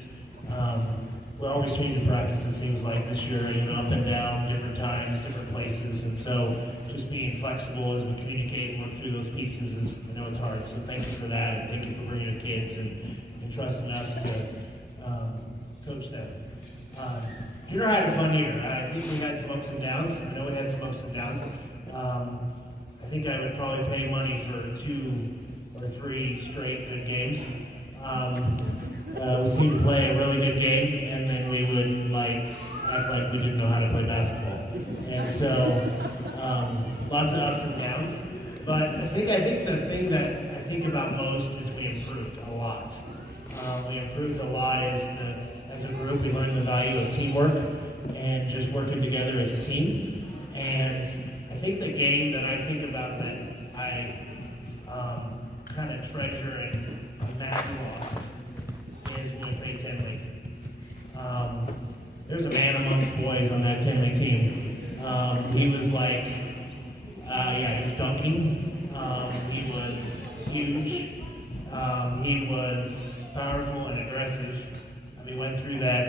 we're always changing practice, it seems like this year, up and down, different times, different places, and so just being flexible as we communicate and work through those pieces is, I know it's hard, so thank you for that, and thank you for bringing your kids and trusting us to coach them. Junior high had a fun year. I think we had some ups and downs. I know we had some ups and downs. I think I would probably pay money for 2 or 3 straight good games. We seemed to play a really good game, and then we would act like we didn't know how to play basketball. And so, lots of ups and downs. But I think the thing that I think about most is we improved a lot. We improved a lot as a group. We learned the value of teamwork and just working together as a team. And I think the game that I think about that I kind of treasure and that we lost is when we played Tinley. There's a man amongst boys on that Tinley team. He was he was dunking. He was huge. He was powerful and aggressive. We went through that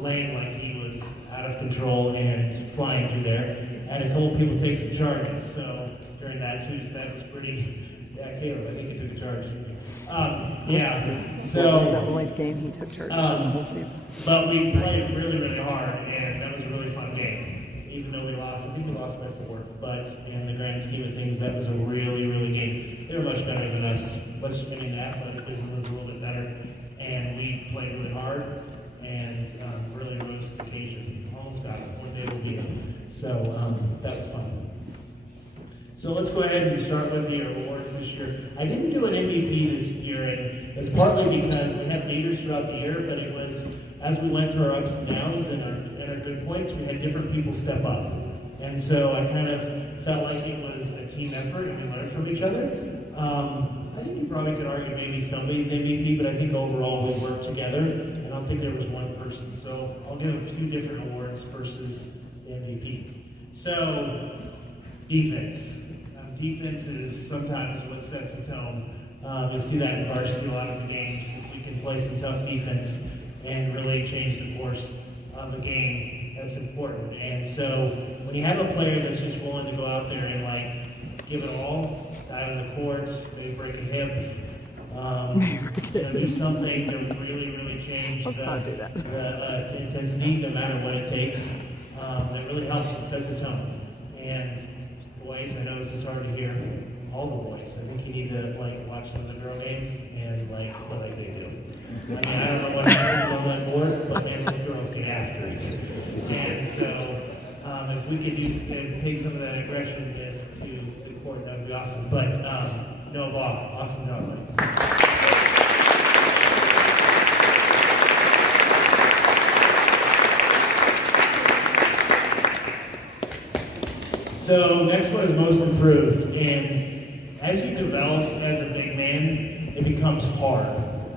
lane like he was out of control and flying through there. Had a couple people take some charges, so during that too, so that was pretty. Yeah, Caleb, I think he took a charge. So that one game he took charges the whole season. But we played really, really hard, and that was a really fun game. Even though we lost, I think we lost by 4. But in the grand scheme of things, that was a really, really game. They were much better than us. The athletic was a little bit better. And we played really hard and really rose to the occasion. Almost got it. One day we'll beat them. So that was fun. So let's go ahead and start with the awards this year. I didn't do an MVP this year, and it's partly because we had leaders throughout the year, but it was as we went through our ups and downs and our good points, we had different people step up. And so I kind of felt like it was a team effort and we learned from each other. I think you probably could argue maybe somebody's MVP, but I think overall we worked together, and I don't think there was one person. So I'll give a few different awards versus MVP. So, defense. Defense is sometimes what sets the tone. You'll see that in varsity a lot of the games. If you can play some tough defense and really change the course of a game, that's important. And so when you have a player that's just willing to go out there and give it all, out on the court, maybe break a hip, do something to really, really change the intensity, no matter what it takes. It really helps. It sets a tone. And boys, I know this is hard to hear. All the boys, I think you need to watch some of the girl games and play like they do. I mean, I don't know what happens on that board, but man, the girls get after it. And so, if we could take some of that aggressiveness to the court, that would be awesome. But no, Bob, awesome job, buddy. So next one is most improved, and as you develop as a big man, it becomes hard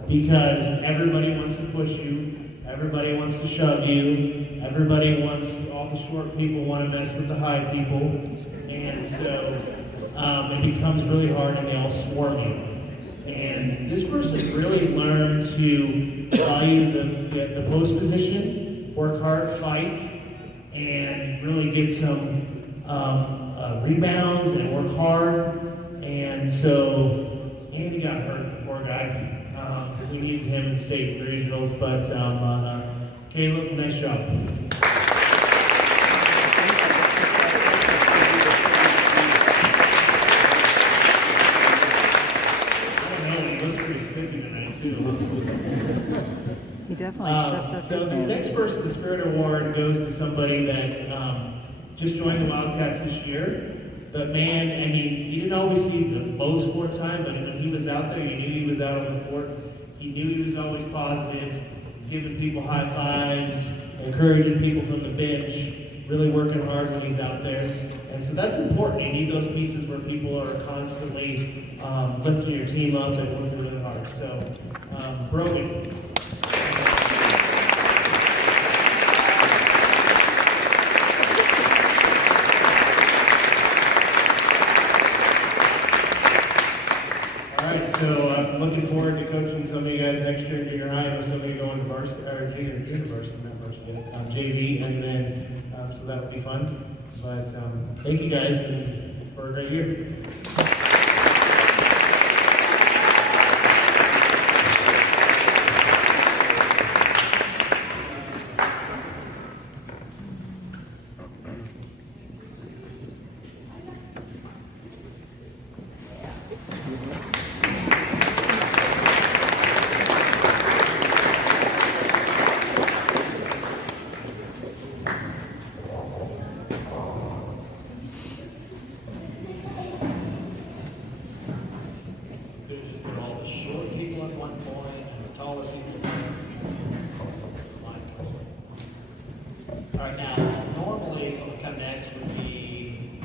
because everybody wants to push you, everybody wants to shove you, all the short people want to mess with the high people, and so it becomes really hard and they all swarm you. And this person really learned to value the post position, work hard, fight, and really get some rebounds and work hard. And so Andy got hurt, the poor guy. We needed him in state regionals, but Caleb, nice job. He definitely stepped up. So this next person, the Spirit Award, goes to somebody that just joined the Wildcats this year. But man, I mean, he didn't always see the most court time, but when he was out there, you knew he was out on the court. He knew he was always positive, giving people high fives, encouraging people from the bench. really working hard when he's out there. And so that's important. You need those pieces where people are constantly lifting your team up and working really hard. So, Brogan. So I'm looking forward to coaching some of you guys next year in junior high. I know some of you going to varsity, or junior university, not varsity, JV, and then so that will be fun. But thank you guys and for a great year. All right, now, normally what would come next would be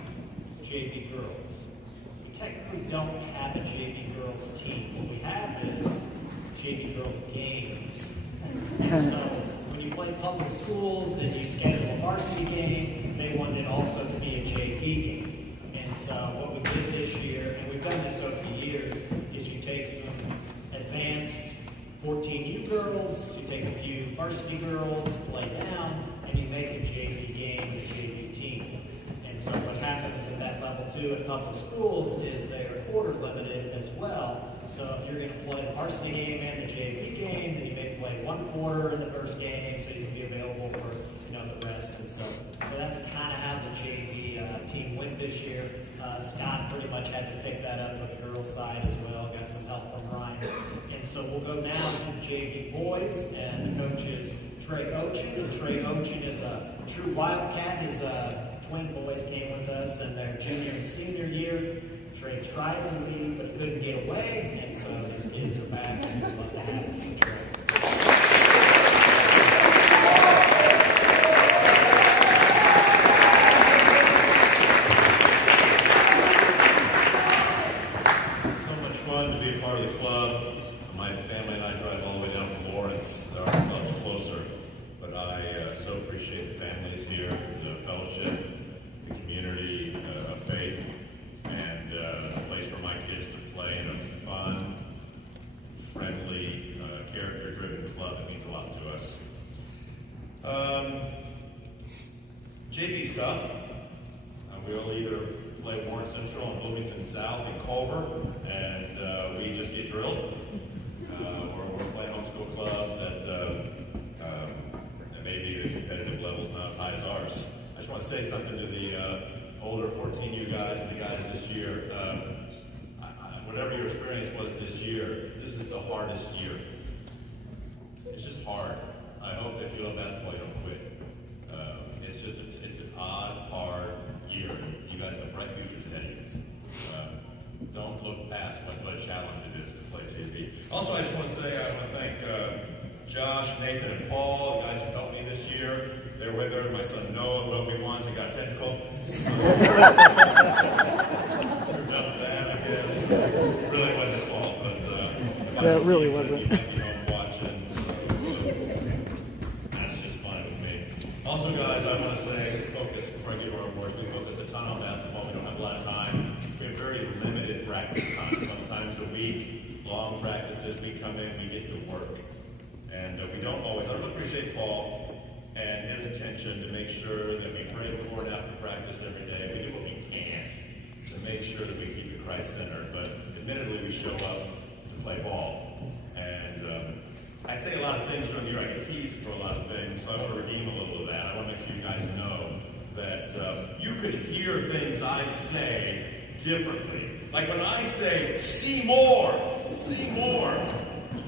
JV girls. We technically don't have a JV girls team. What we have is JV girl games. And so when you play public schools and you schedule a varsity game, they want it also to be a JV game. And so what we did this year, and we've done this over the years, is you take some advanced 14U girls, you take a few varsity girls, play down, and you make a JV game and a JV team. And so what happens at that level too at public schools is they are quarter limited as well. So if you're going to play the varsity game and the JV game, then you may play one quarter in the first game, so you'll be available for the rest. And so that's kind of how the JV team went this year. Scott pretty much had to pick that up with the girls' side as well. Got some help from Ryan. And so we'll go now to the JV boys, and the coach is Trey Ochin. And Trey Ochin is a true Wildcat. His twin boys came with us in their junior and senior year. Trey tried to leave but couldn't get away, and so his kids are back, and we'd love to have him. So Trey. To be a part of the club. My family and I drive all the way down from Lawrence. Our club's closer, but I so appreciate the families here, the fellowship, the community of faith, and a place for my kids to play in a fun, friendly, character-driven club. It means a lot to us. JV stuff. We all either play Warren Central and Bloomington South and Culver, and we just get drilled. We're playing homeschool club that maybe the competitive level's not as high as ours. I just want to say something to the older 14U guys and the guys this year. Whatever your experience was this year, this is the hardest year. It's just hard. I hope if you love basketball, you don't quit. It's an odd, hard year. You guys have bright futures ahead of you. Don't look past what a challenge it is to play JV. Also, I just want to say, I want to thank Josh, Nathan, and Paul, the guys who helped me this year. They were there. My son Noah who helped me once. He got technical. So, we're done with that, I guess. Really wasn't his fault, but that really wasn't. Watching, so that's just fine with me. Also, guys, I want to say, focus before I get to our awards. We focus a ton on basketball. We don't have a lot of time. We have very limited practice time. Sometimes a week, long practices. We come in, we get to work, and we don't always. I really appreciate Paul and his attention to make sure that we pray before and after practice every day. We do what we can to make sure that we keep it Christ-centered. But admittedly, we show up to play ball, and I say a lot of things during the year. I get teased for a lot of things, so I want to redeem a little of that. I want to make sure you guys know that you could hear things I say differently. Like when I say, see more,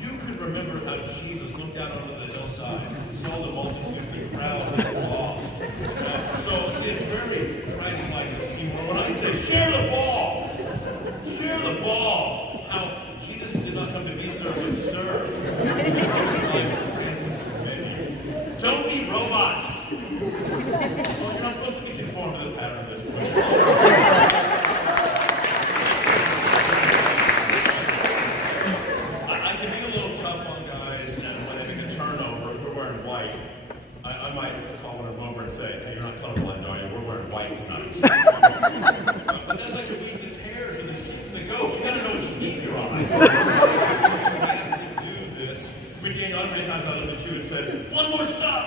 you could remember how Jesus looked out over the hillside, saw the multitudes, the crowds, and the lost. So, see, it's very Christ-like to see more. When I say, share the ball. Now, Jesus did not come to be served, but to serve. It's like ransom for many. Don't be robots. Well, you're not do this. We gained how many times I looked at you and said, one more stop,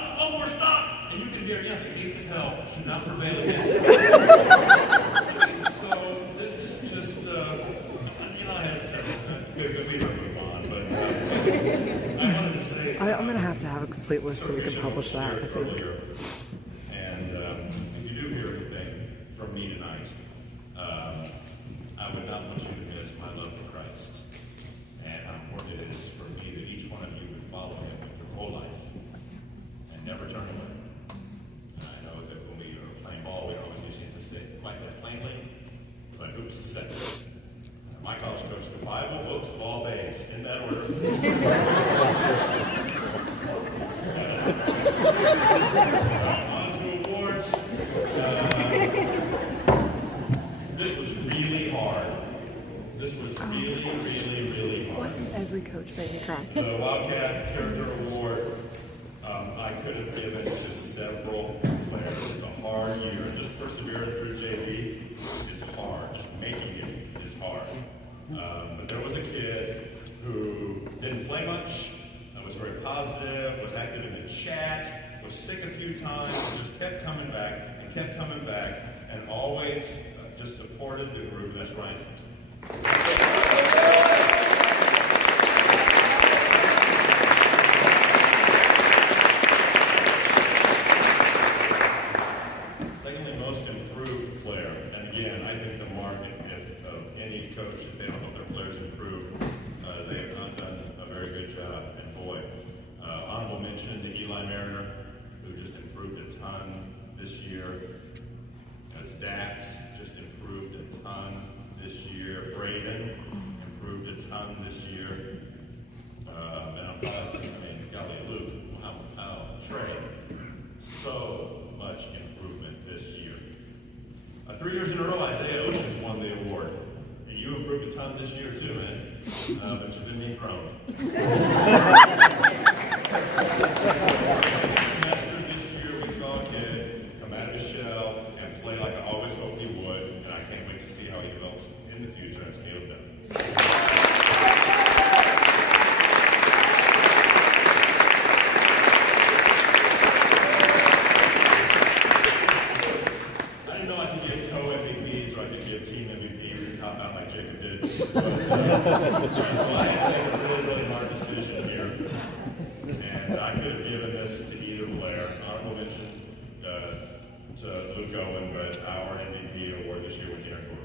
and you can hear, yeah, the gates of hell should not prevail against it. So this is just, I haven't said it, we don't move on, but I wanted to say. I'm going to have a complete list so we can publish that. I think. Earlier. And if you do hear anything from me tonight, I would not want you to miss my love for Christ and how important it is for me that each one of you would follow him with your whole life and never turn away. And I know that when we are playing ball, we don't always get a chance to say it quite that plainly, but hoops is set. My college coach, the Bible, books, ball, babes, in that order. On to awards. This was really hard. This was really hard. Every coach made me cry. The Wildcat Character Award, I could have given to several players. It's a hard year. Just persevering through JV is hard. Just making it is hard. But there was a kid who didn't play much, was very positive, was active in the chat, was sick a few times, just kept coming back, and always just supported the group. That's Ryan Simpson. Secondly, most improved player. And again, I think the mark of any coach, if they don't help their players improve, they have not done a very good job. And boy, honorable mention to Eli Mariner, who just improved a ton this year. That's Dax, just improved a ton this year. Braden improved a ton this year. And I'm proud of, golly, Luke, how Trey, so much improvement this year. 3 years in a row, Isaiah Oceans won the award. You improved a ton this year too, man. But you didn't need thrown. Semester this year, we saw a kid come out of his shell and play like I always hoped he would, and I can't wait to see how he develops in the future and scale it up. I didn't know I could give co-MVPs or I could give team MVPs and cop out like Jacob did. But, so I had to make a really hard decision here. And I could have given this to either player. Honorable mention to Luke Owen, but our MVP award this year went to Aaron Gordon.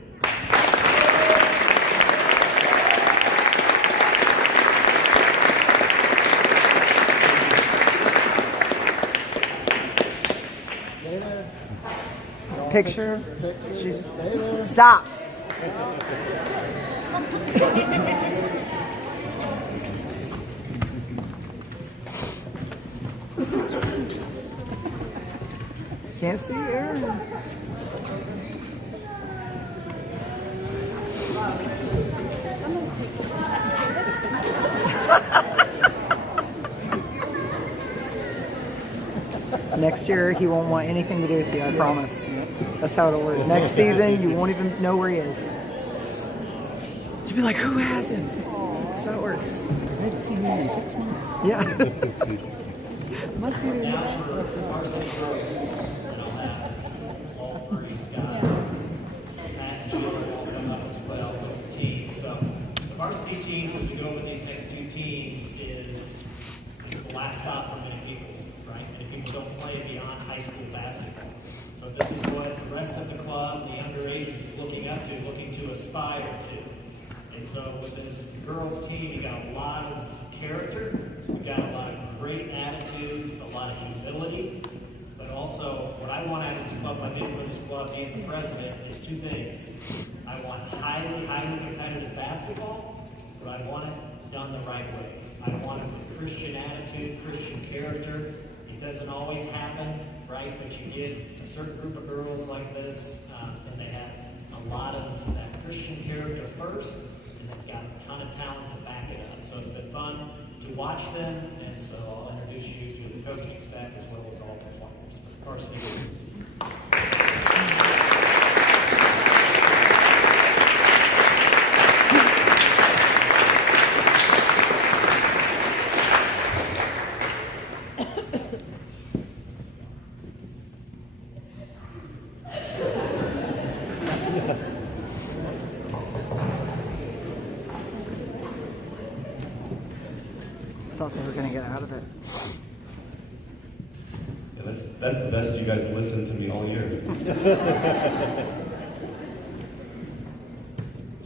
Picture. She's stop. Can't see Aaron. Next year, he won't want anything to do with you, I promise. That's how it'll work. Next season, you won't even know where he is. You'll be like, who has him? That's how it works. I haven't seen him in 6 months. Yeah. Must be Now for varsity girls, I'll have all three, Scott, Pat, and Jill will come up as well with the team. So the varsity teams, as we go with these next two teams, is the last stop for many people, right? Many people don't play beyond high school basketball. So this is what the rest of the club, the underages, is looking up to, looking to aspire to. And so with this girls team, you got a lot of character, you got a lot of great attitudes, a lot of humility, but also what I want out of this club, my neighborhood of this club, being the president, is two things. I want highly competitive basketball, but I want it done the right way. I want it with Christian attitude, Christian character. It doesn't always happen, right? But you get a certain group of girls like this, and they have a lot of that Christian character first, and they've got a ton of talent to back it up. So it's been fun to watch them, and so I'll introduce you to the coaching staff as well as all the players. But varsity girls. thought they were going to get out of it. Yeah, that's the best you guys listened to me all year.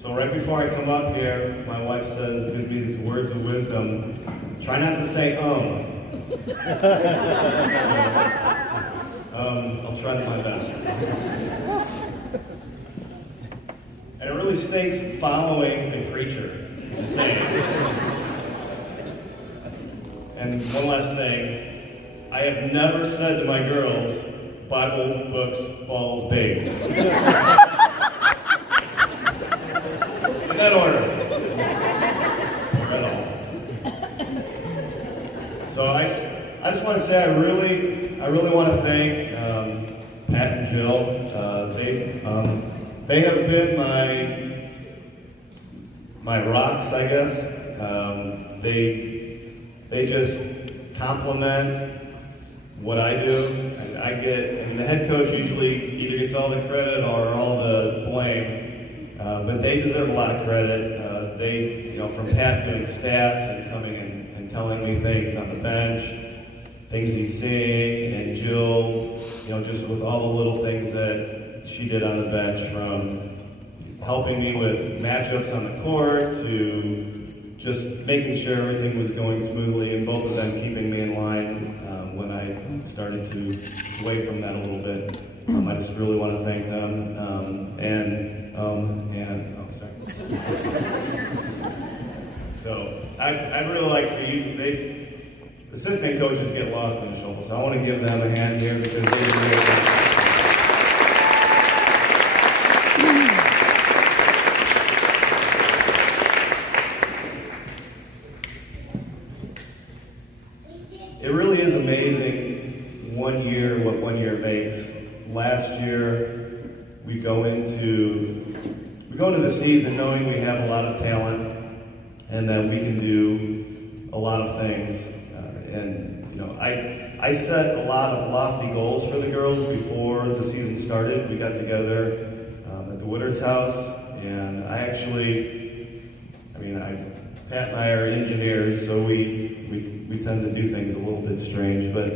So right before I come up here, my wife says, gives me these words of wisdom. Try not to say I'll try my best. And it really stinks following the preacher. Just saying. And one last thing, I have never said to my girls, Bible, books, balls, babes. In that order. Or at all. So I just want to say I really want to thank Pat and Jill. They have been my rocks, I guess. They just compliment what I do. And the head coach usually either gets all the credit or all the blame, but they deserve a lot of credit. From Pat doing stats and coming and telling me things on the bench, things he's seeing, and Jill, just with all the little things that she did on the bench, from helping me with matchups on the court to just making sure everything was going smoothly, and both of them keeping me in line when I started to sway from that a little bit. I just really want to thank them. So I'd really like for you, assistant coaches get lost in the shuffle, so I want to give them a hand here because they did a great job. It really is amazing what 1 year makes. Last year, we go into the season knowing we have a lot of talent and that we can do a lot of things. I set a lot of lofty goals for the girls before the season started. We got together at the Woodard's house, and Pat and I are engineers, so we tend to do things a little bit strange, but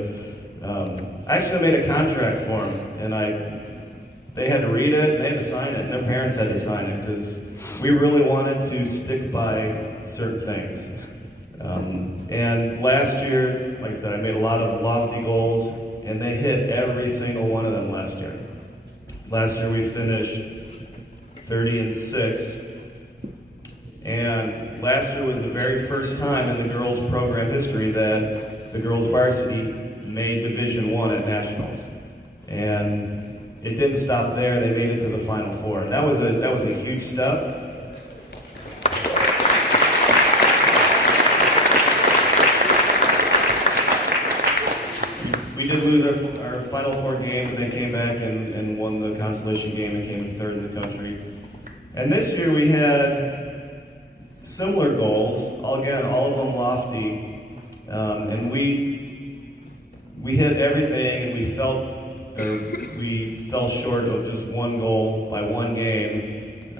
I actually made a contract for them, and they had to read it, and they had to sign it, and their parents had to sign it, because we really wanted to stick by certain things. And last year, like I said, I made a lot of lofty goals, and they hit every single one of them last year. Last year we finished 30-6, and last year was the very first time in the girls' program history that the girls' varsity made Division I at nationals. And it didn't stop there; they made it to the Final Four. And that was a huge step. We did lose our Final Four game, but they came back and won the consolation game and came third in the country. And this year we had similar goals, all of them lofty, and we hit everything, and we fell short of just one goal by one game.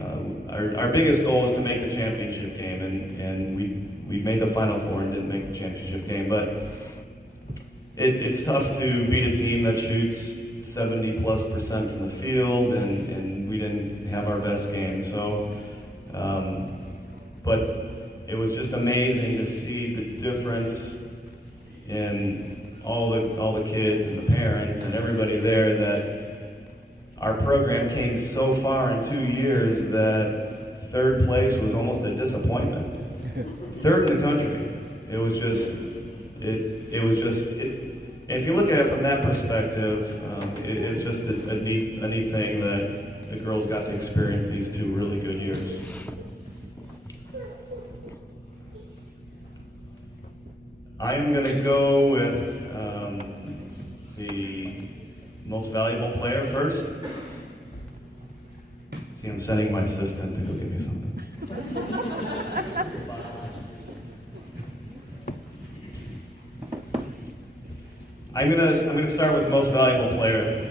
Our biggest goal is to make the championship game, and we made the Final Four and didn't make the championship game, but it's tough to beat a team that shoots 70+% from the field, and we didn't have our best game. So, but it was just amazing to see the difference in all the kids and the parents and everybody there, that our program came so far in 2 years that third place was almost a disappointment. Third in the country. It was just. If you look at it from that perspective, it's just a neat thing that the girls got to experience these 2 really good years. I'm going to go with the most valuable player first. See, I'm sending my assistant to go give me something. I'm gonna start with most valuable player.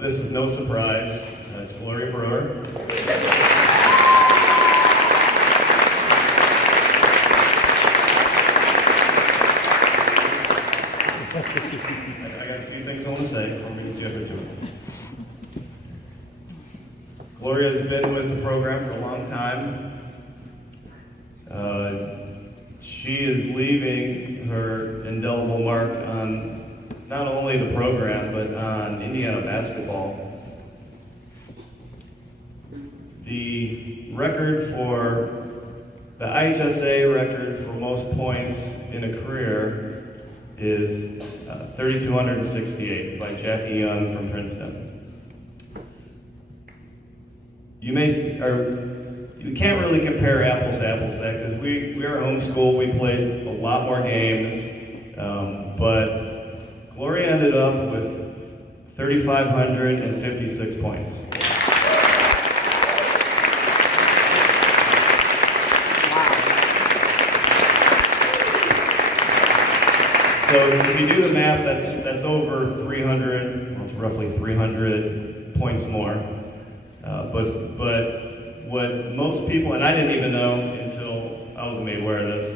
This is no surprise. It's Gloria Brewer. Gloria's been with the program for a long time. She is leaving her indelible mark on not only the program, but on Indiana basketball. The IHSA record for most points in a career is 3,268 by Jackie Young from Princeton. You can't really compare apples to apples because we are homeschooled. We played a lot more games, but Gloria ended up with 3,556 points. So if you do the math, that's over 300, well, it's roughly 300 points more. But what most people, and I didn't even know until I was made aware of this,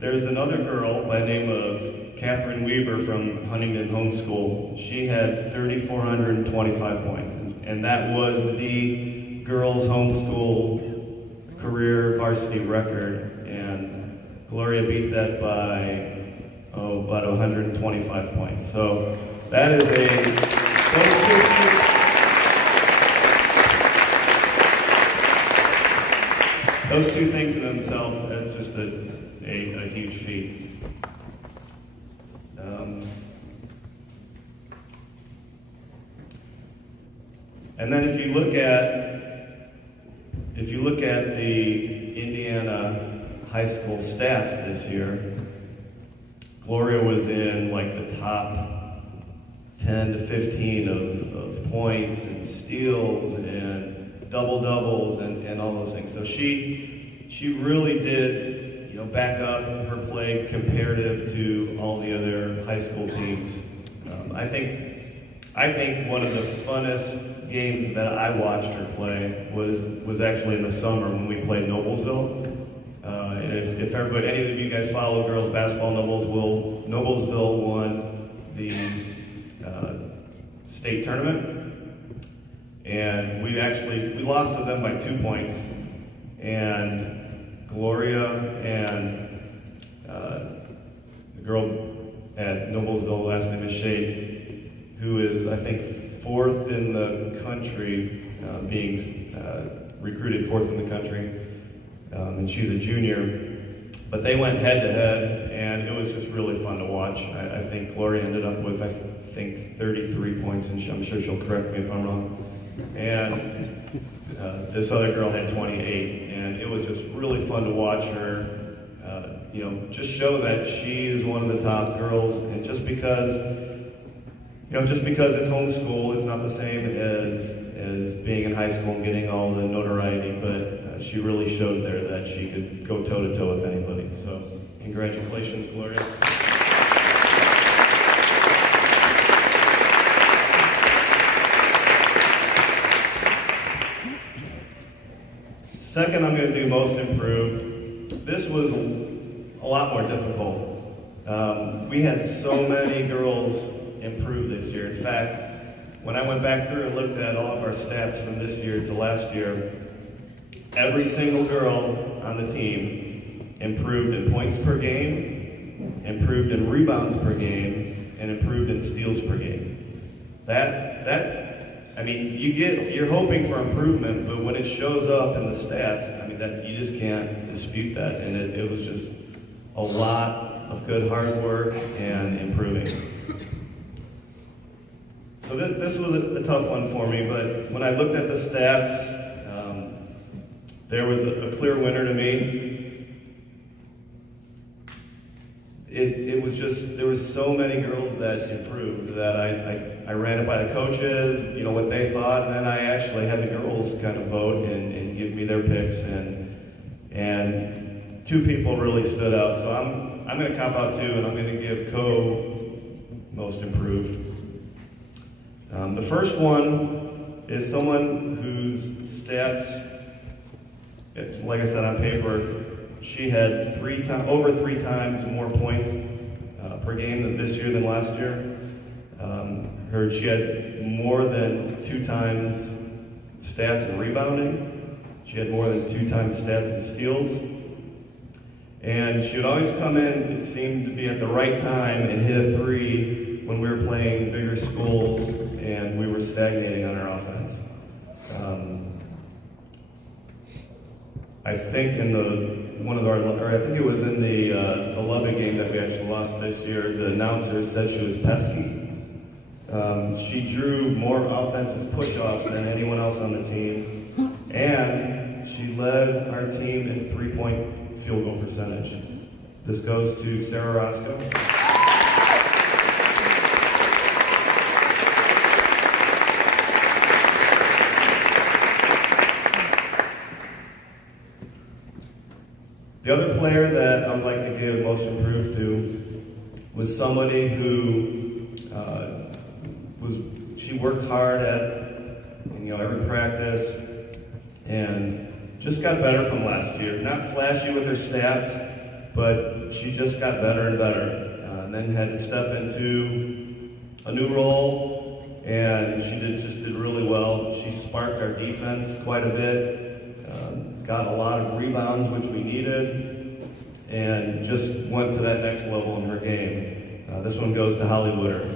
there's another girl by the name of Catherine Weaver from Huntington Homeschool. She had 3,425 points, and that was the girls' homeschool career varsity record, and Gloria beat that by about 125 points. So that is those two things in themselves, that's just a huge feat. And then if you look at the Indiana high school stats this year, Gloria was in like the top 10 to 15 of points and steals and double-doubles and all those things. So she really did, back up her play comparative to all the other high school teams. I think one of the funnest games that I watched her play was actually in the summer when we played Noblesville. And if everybody, any of you guys follow girls basketball, Noblesville won the state tournament, and we lost to them by 2 points. And Gloria and the girl at Noblesville, last name is Shade, who is I think 4th in the country, being recruited 4th in the country. And she's a junior, but they went head-to-head, and it was just really fun to watch. I think Gloria ended up with, 33 points, and I'm sure she'll correct me if I'm wrong. And this other girl had 28, and it was just really fun to watch her, just show that she is one of the top girls, and just because it's homeschool, it's not the same as being in high school and getting all the notoriety, but she really showed there that she could go toe-to-toe with anybody. So, congratulations, Gloria. Second, I'm going to do most improved. This was a lot more difficult. We had so many girls improve this year. In fact, when I went back through and looked at all of our stats from this year to last year, every single girl on the team improved in points per game, improved in rebounds per game, and improved in steals per game. You're hoping for improvement, but when it shows up in the stats, that you just can't dispute that. And it was just a lot of good hard work and improving. So this was a tough one for me, but when I looked at the stats, there was a clear winner to me. It was just, there was so many girls that improved that I ran it by the coaches, what they thought, and then I actually had the girls kind of vote and give me their picks, and 2 people really stood out. So I'm going to cop out 2, and I'm going to give most improved. The first one is someone whose stats, like I said on paper, she had over 3 times more points per game this year than last year. She had more than 2 times stats in rebounding. She had more than 2 times stats in steals. And she would always come in, it seemed to be at the right time, and hit a 3 when we were playing bigger schools and we were stagnating on our offense. I think in I think it was in the Lubbock game that we actually lost this year, the announcer said she was pesky. She drew more offensive push-offs than anyone else on the team, and she led our team in 3-point field goal percentage. This goes to Sarah Roscoe. The other player that I would like to give most improved to was somebody who she worked hard at every practice and just got better from last year. Not flashy with her stats, but she just got better and better. And then had to step into a new role, and she just did really well. She sparked our defense quite a bit, got a lot of rebounds, which we needed, and just went to that next level in her game. This one goes to Holly Wooder.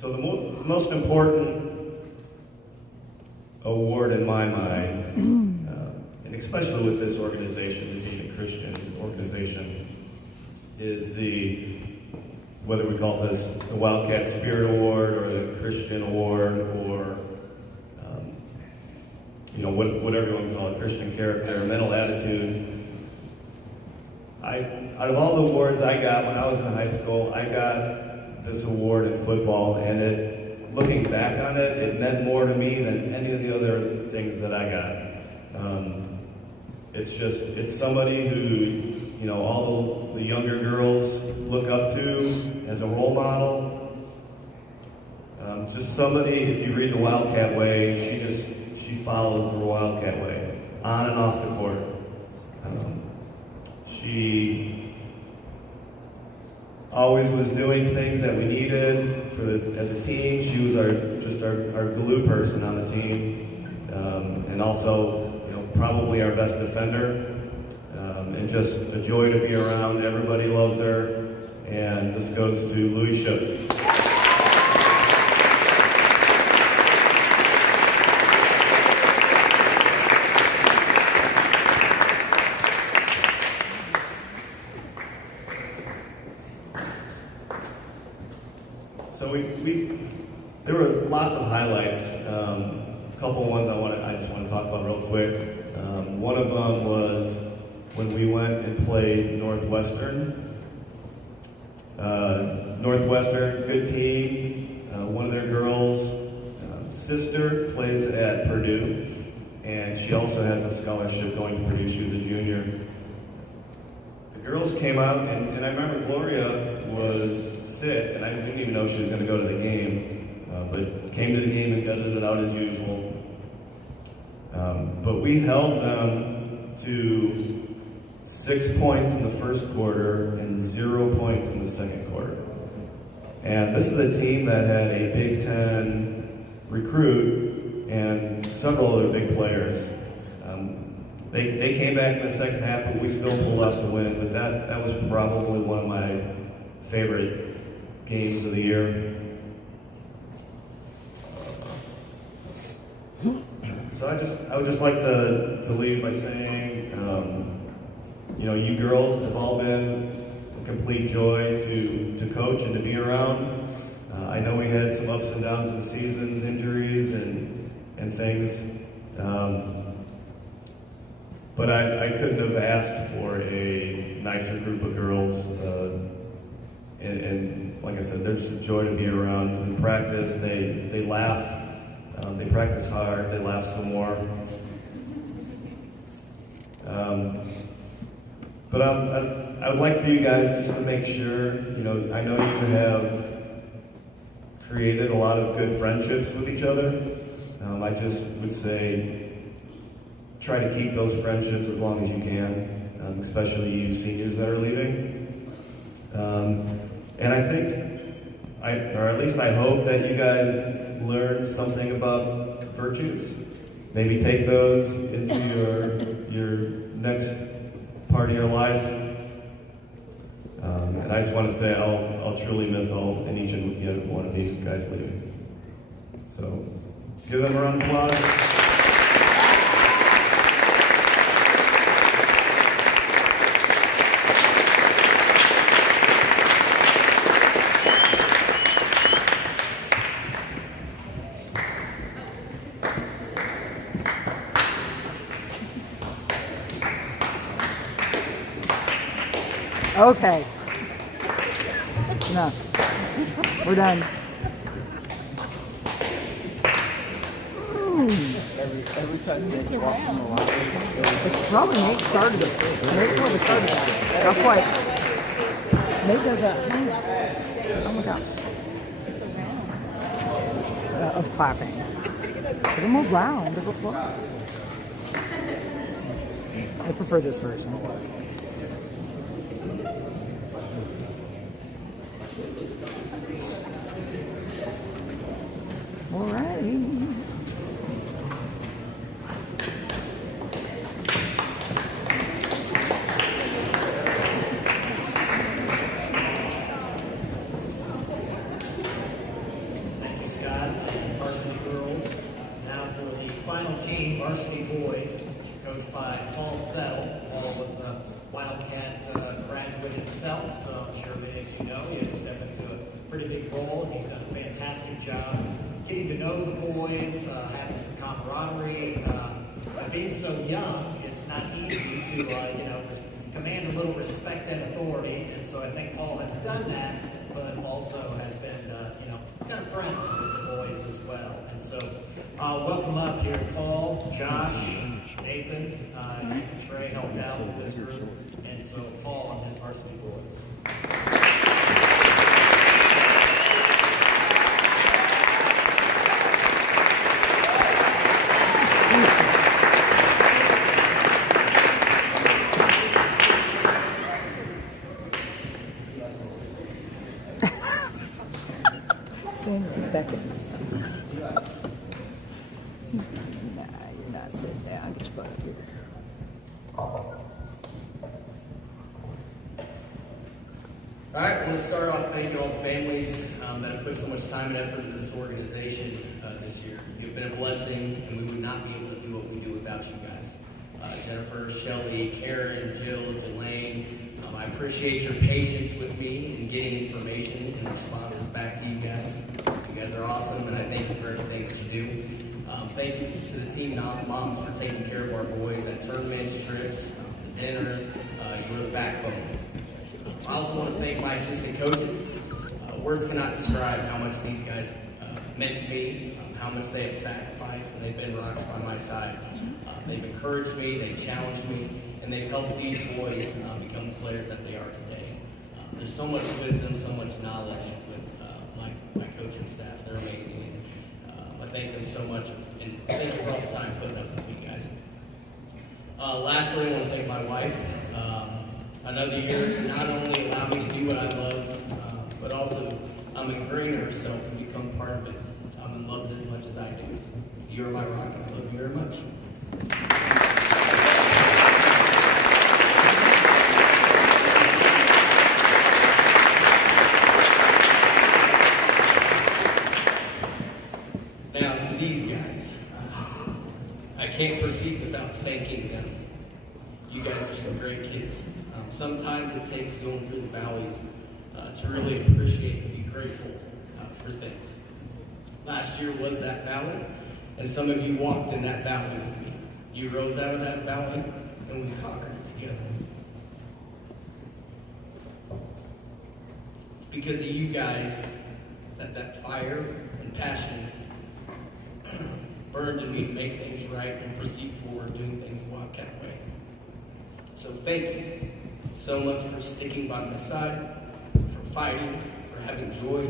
So the most important award in my mind, and especially with this organization, being a Christian organization, is whether we call this the Wildcat Spirit Award or the Christian Award or whatever you want to call it, Christian character, mental attitude. Out of all the awards I got when I was in high school, I got this award in football, and looking back on it, it meant more to me than any of the other things that I got. It's somebody who, all the younger girls look up to as a role model. Just somebody, if you read The Wildcat Way, she follows the Wildcat Way, on and off the court. She always was doing things that we needed as a team. She was our glue person on the team, and also probably our best defender, and just a joy to be around. Everybody loves her, and this goes to Louis Shook. So there were lots of highlights. A couple ones I just want to talk about real quick. One of them was when we went and played Northwestern. Northwestern, good team. One of their girls' sister plays at Purdue, and she also has a scholarship going to Purdue. She was a junior. The girls came out, and I remember Gloria was sick, and I didn't even know she was going to go to the game, but came to the game and gutted it out as usual. But we held them to 6 points in the first quarter and 0 points in the second quarter. And this is a team that had a Big Ten recruit and several other big players. They came back in the second half, but we still pulled off the win. But that was probably one of my favorite games of the year. So I would just like to leave by saying, you girls have all been a complete joy to coach and to be around. I know we had some ups and downs in seasons, injuries and things, but I couldn't have asked for a nicer group of girls. And like I said, they're just a joy to be around. In practice, they laugh. They practice hard, they laugh some more. But I would like for you guys just to make sure, I know you have created a lot of good friendships with each other. I just would say, try to keep those friendships as long as you can, especially you seniors that are leaving. And I think, or at least I hope that you guys learn something about virtues. Maybe take those into your next part of your life. And I just want to say I'll truly miss all and each and every one of you guys leaving. So give them a round of applause. Okay. That's enough. We're done. Every time Nick walks in the lobby, It's probably Nate started it. Nate probably started that. That's why it's... Nate does that. Oh my gosh. Of clapping. Get a more round of applause. I prefer this version. Alrighty. Thank you, Scott. Varsity girls. Now for the final team, varsity boys, coached by Paul Settle. Paul was a Wildcat graduate himself, so I'm sure many of you know he had stepped into a pretty big role, and he's done a fantastic job getting to know the boys, having some camaraderie. By being so young, it's not easy to, command a little respect and authority, and so I think Paul has done that, but also has been, kind of friends with the boys as well. And so welcome up here, Paul, Josh, Nathan, and Trey helped out with this group, and so Paul and his varsity boys. Sam beckons. Nah, you're not sitting down. Get your butt up here. All right, I want to start off thanking all the families that have put so much time and effort into this organization this year. You've been a blessing, and we would not be able to do what we do without you guys. Jennifer, Shelly, Karen, Jill, Delane, I appreciate your patience with me in getting information and responses back to you guys. You guys are awesome, and I thank you for everything that you do. Thank you to the team moms for taking care of our boys at tournaments, trips, dinners. You're the backbone. I also want to thank my assistant coaches. Words cannot describe how much these guys meant to me, how much they have sacrificed, and they've been rocks by my side. They've encouraged me, they've challenged me, and they've helped these boys become the players that they are today. There's so much wisdom, so much knowledge with my coaching staff. They're amazing. And, I thank them so much, and thank you for all the time putting up with me, guys. Lastly, I want to thank my wife. Another year to not only allow me to do what I love, but also ingrain herself and become part of it. I'm in love with it as much as I do. You are my rock, and I love you very much. Now to these guys. I can't proceed without thanking them. You guys are some great kids. Sometimes it takes going through the valleys to really appreciate and be grateful for things. Last year was that valley, and some of you walked in that valley with me. You rose out of that valley, and we conquered it together. It's because of you guys that fire and passion burned in me to make things right and proceed forward doing things the Wildcat way. So thank you so much for sticking by my side, for fighting, for having joy,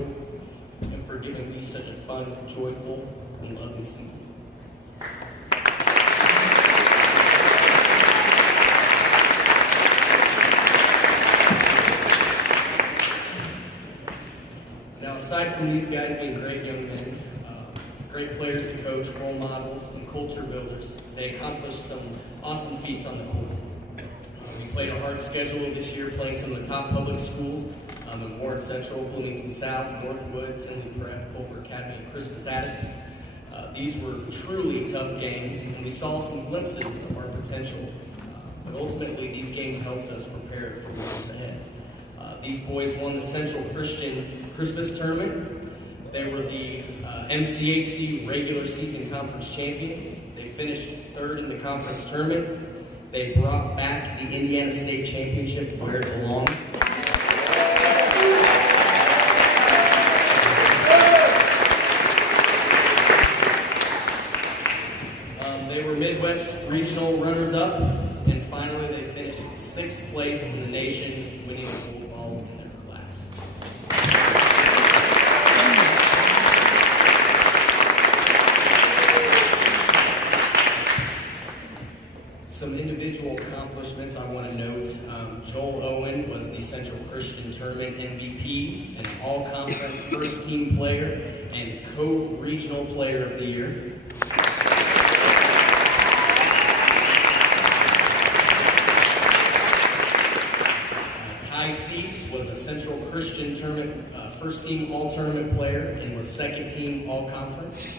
and for giving me such a fun, joyful, and loving season. aside from these guys being great young men, great players to coach, role models, and culture builders, they accomplished some awesome feats on the court. We played a hard schedule this year, playing some of the top public schools in Warren Central, Bloomington South, Northwood, Tinley Prep, Culver Academy, and Crispus Attucks. These were truly tough games, and we saw some glimpses of our potential. But ultimately, these games helped us prepare for what was ahead. These boys won the Central Christian Christmas Tournament. They were the MCHC regular season conference champions. They finished third in the conference tournament. They brought back the Indiana State Championship where it belonged. They were Midwest regional runners-up, and finally they finished 6th place in the nation, winning the gold ball in their class. Some individual accomplishments I want to note. Joel Owen was the Central Christian Tournament MVP, an all-conference first-team player, and co-regional player of the year. Ty Cease was a Central Christian Tournament first-team all-tournament player and was second-team all-conference.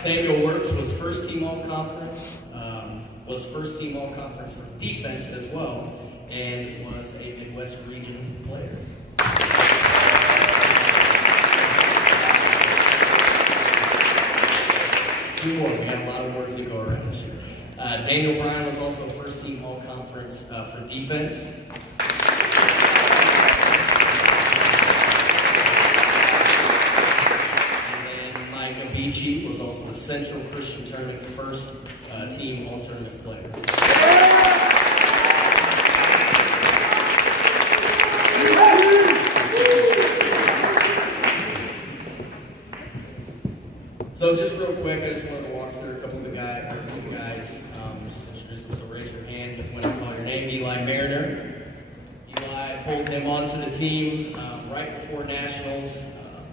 Samuel Works was first-team all-conference, for defense as well, and was a Midwest region player. Two more. We got a lot of words to go around this year. Daniel Bryan was also first-team all-conference for defense. Beachy was also the Central Christian Tournament first-team all-tournament player. So just real quick, I just wanted to walk through a couple of the guys. Just introduce them, so raise your hand when I call your name. Eli Mariner. Eli pulled him onto the team right before Nationals.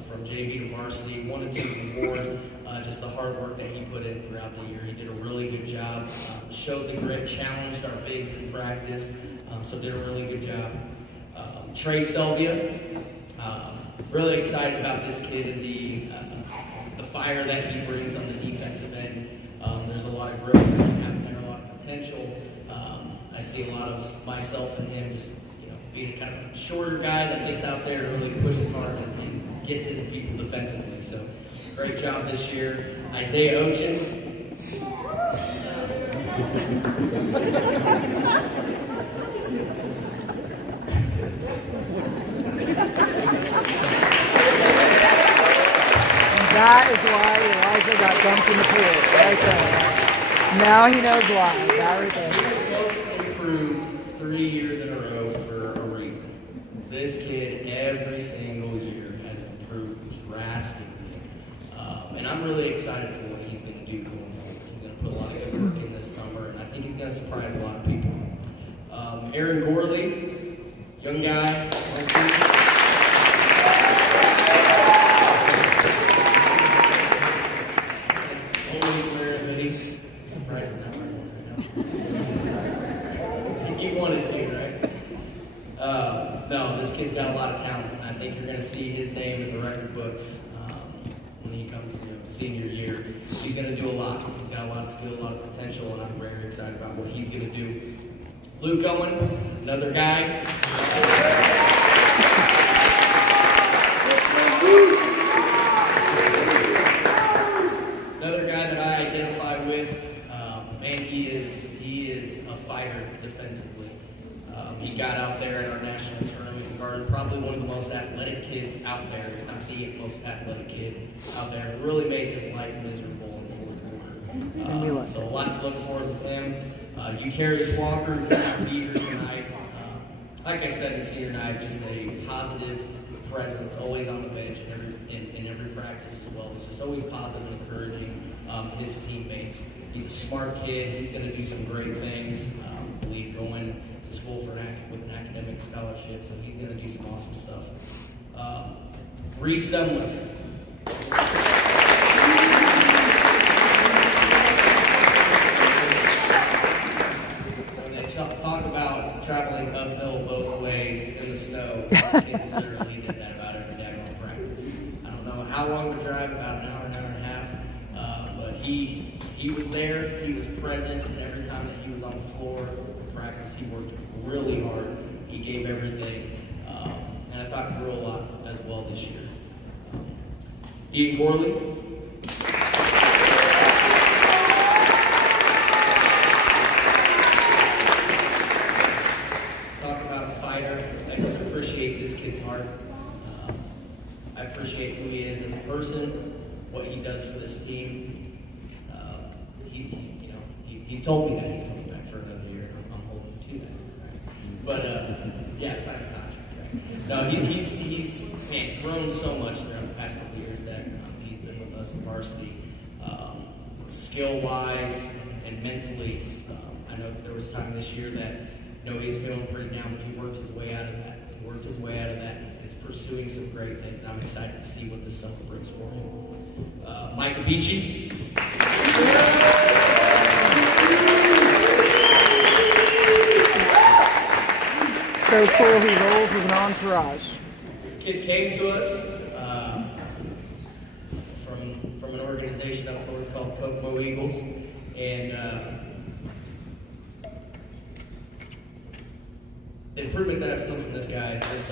From JV to varsity, wanted to reward just the hard work that he put in throughout the year. He did a really good job, showed the grit, challenged our bigs in practice, so did a really good job. Trey Selvia, really excited about this kid and the fire that he brings on the defensive end. There's a lot of growth happening there, a lot of potential. I see a lot of myself in him, just being kind of a shorter guy that gets out there and really pushes hard and gets into people defensively. So great job this year. Isaiah Ochin. That is why Elijah got dumped in the pool. Right there. Now he knows why. That right there. He was most improved 3 years in a row for a reason. This kid, every single year, has improved drastically. And I'm really excited for what he's going to do going forward. He's going to put a lot of good work in this summer, and I think he's going to surprise a lot of people. Aaron Gorley, young guy. Always wearing a hoodie. Surprised he's not wearing one right now. He wanted to, right? No, this kid's got a lot of talent, and I think you're going to see his name in the record books when he comes senior year. He's going to do a lot. He's got a lot of skill, a lot of potential, and I'm very excited about what he's going to do. Luke Owen, another guy. Another guy that I identify with. Man, he is a fighter defensively. He got out there in our national tournament and guarded probably one of the most athletic kids out there, if not the most athletic kid out there, and really made his life miserable in the fourth quarter. So a lot to look forward with him. Eucharius Walker, for years tonight. Like I said, the senior night, just a positive presence, always on the bench in every practice as well. He's just always positive and encouraging his teammates. He's a smart kid. He's going to do some great things. believe, going to school with an academic scholarship, so he's going to do some awesome stuff. Reese Sumler. When they talk about traveling uphill both ways in the snow, he literally did that about every day on practice. I don't know how long the drive, about an hour and a half, but he was there, he was present, and every time that he was on the floor of practice, he worked really hard. He gave everything, and I thought grew a lot as well this year. Ian Gorley. Talk about a fighter. I just appreciate this kid's heart. I appreciate who he is as a person, what he does for this team. He's told me that he's coming back for another year. I'm holding to that. But yeah, sign a contract. No, he's grown so much throughout the past couple of years that he's been with us in varsity, skill-wise and mentally. I know there was time this year that he's feeling pretty down, but he worked his way out of that. And is pursuing some great things. And I'm excited to see what this summer brings for him. Mike Abici. So cool, he rolls with an entourage. This kid came to us from an organization up north called Kokomo Eagles, and the improvement that I've seen from this guy this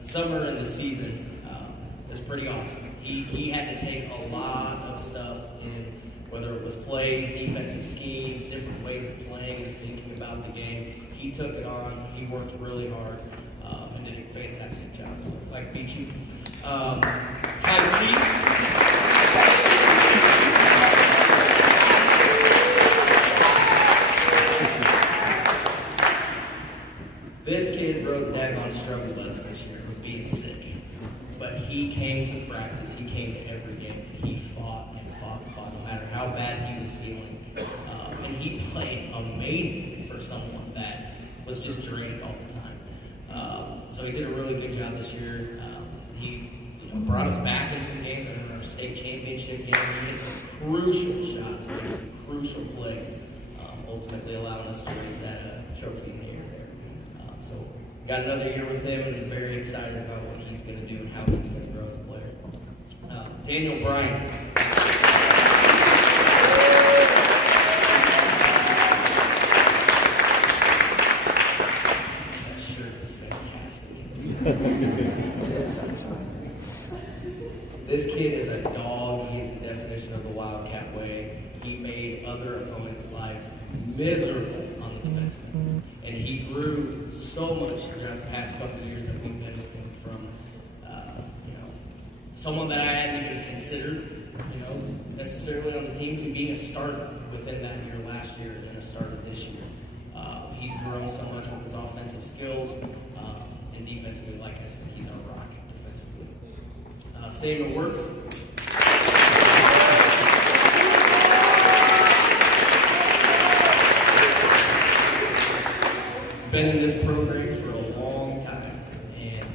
summer and the season is pretty awesome. He had to take a lot of stuff in, whether it was plays, defensive schemes, different ways of playing and thinking about the game. He took it on, he worked really hard, and did a fantastic job. So, like Beachy. Ty Cease. This kid rode daggone struggle bus this year with being sick. But he came to practice, he came to every game, he fought and fought and fought, no matter how bad he was feeling. And he played amazing for someone that was just drained all the time. So he did a really good job this year. He brought us back in some games. I remember our state championship game. He hit some crucial shots, made some crucial plays, ultimately allowing us to raise that trophy in the air there. So got another year with him, and I'm very excited about what he's going to do and how he's going to grow as a player. Daniel Bryan. That shirt is fantastic. This kid is a dog. He's the definition of the Wildcat way. He made other opponents' lives miserable on the defensive end. And he grew so much throughout the past couple of years that we've been with him from, someone that I hadn't even considered, necessarily on the team, to being a starter within that year last year and a starter this year. He's grown so much with his offensive skills, and defensively, like I said, he's our rock defensively. Samuel Works. Been in this program for a long time, and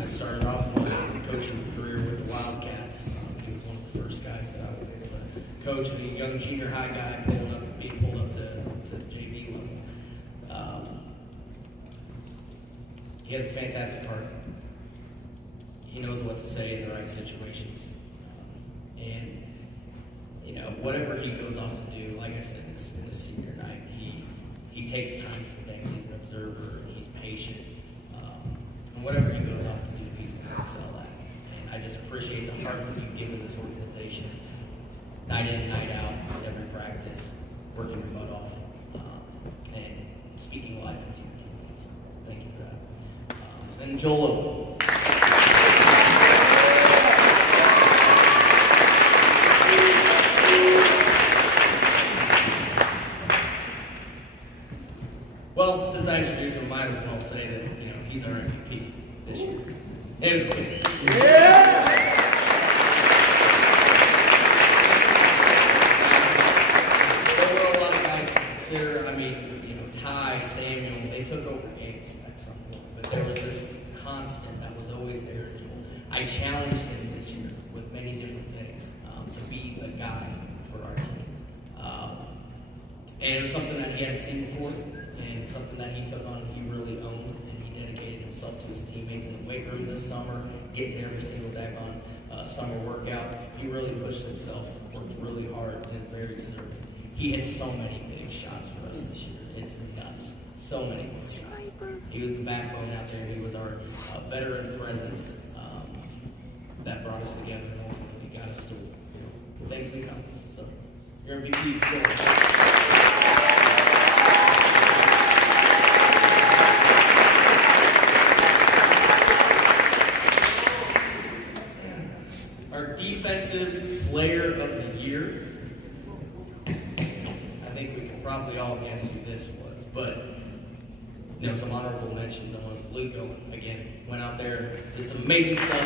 I started off my coaching career with the Wildcats. He was one of the first guys that I was able to coach, and a young junior high guy being pulled up to the JV level. He has a fantastic heart. He knows what to say in the right situations, and whatever he goes off to do, like I said, in this senior night, he takes time for things. He's an observer, he's patient, and whatever he goes off to do, he's going to excel at. And I just appreciate the heart that you've given this organization, night in, night out, every practice, working your butt off, and speaking life into your teammates. So thank you for that. And Joel. Well, since I introduced him, I might as well say that he's our MVP this year. It was cool. Yeah! There were a lot of guys to consider. I mean, over games at some point, but there was this constant that was always there. I challenged him this year with many different things to be the guy for our team. And it was something that he hadn't seen before, and something that he took on and he really owned, and he dedicated himself to his teammates in the weight room this summer, get to every single daggone summer workout. He really pushed himself, worked really hard, and is very deserving. He hit so many big shots for us this year. It's nuts. So many big shots. He was the backbone out there. He was our veteran presence that brought us together and ultimately got us to things we come. So, your MVP. Our defensive player of the year. I think we can probably all guess who this was, but some honorable mentions. I want Luco again went out there, did some amazing stuff.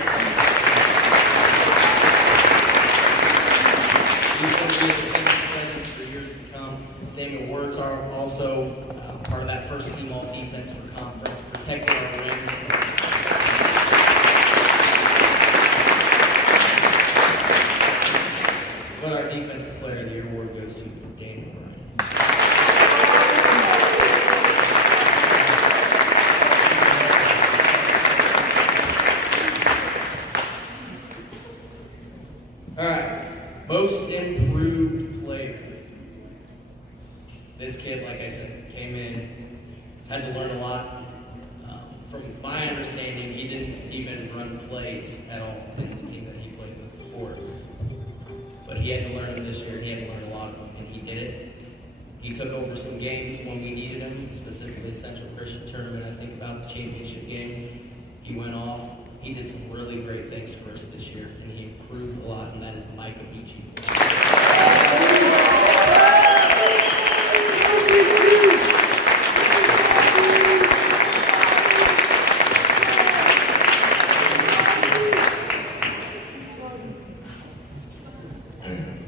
He's going to be a defensive presence for years to come. Samuel Words are also part of that first team all defense for conference, protecting our ring. But our defensive player of the year award goes to Daniel Ryan. All right, most improved player. This kid, like I said, came in, had to learn a lot. From my understanding, he didn't even run plays at all in the team that he played with before. But he had to learn them this year, and he had to learn a lot of them, and he did it. He took over some games when we needed him, specifically the Central Christian Tournament, I think about the championship game. He went off. He did some really great things for us this year, and he improved a lot, and that is Micah Beachy.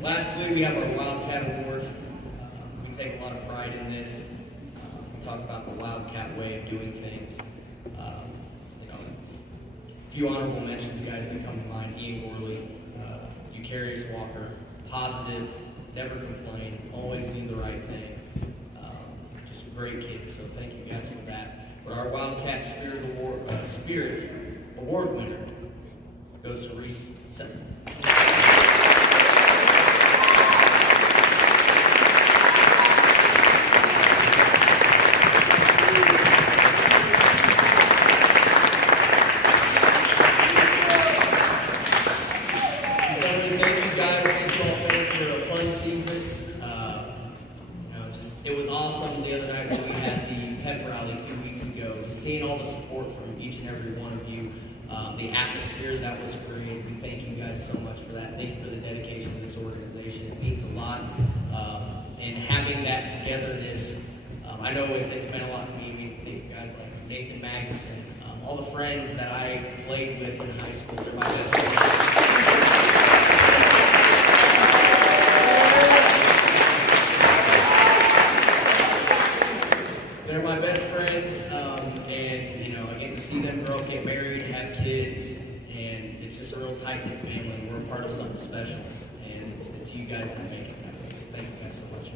Lastly, we have our Wildcat Award. We take a lot of pride in this. We talk about the Wildcat way of doing things. A few honorable mentions, guys, that come to mind. Ian Gorley, Eucarius Walker, positive, never complain, always do the right thing. Just great kids, so thank you guys for that. But our Wildcat Spirit Award winner goes to Reese Settman. Seeing all the support from each and every one of you, the atmosphere that was created, we thank you guys so much for that. Thank you for the dedication to this organization. It means a lot. And having that togetherness, I know it's meant a lot to me. We think of guys like Nathan Magnuson, all the friends that I played with in high school. They're my best friends. They're my best friends, and I get to see them grow up, get married, have kids, and it's just a real tight-knit family. We're a part of something special, and it's you guys that make it that way. So thank you guys so much.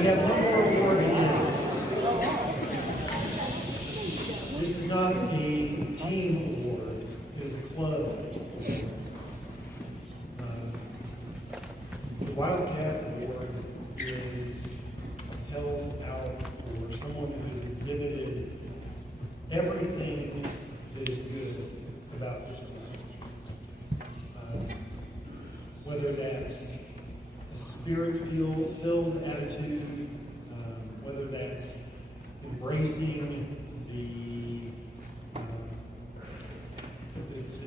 We have one more award to give. This is not a team attitude, whether that's embracing the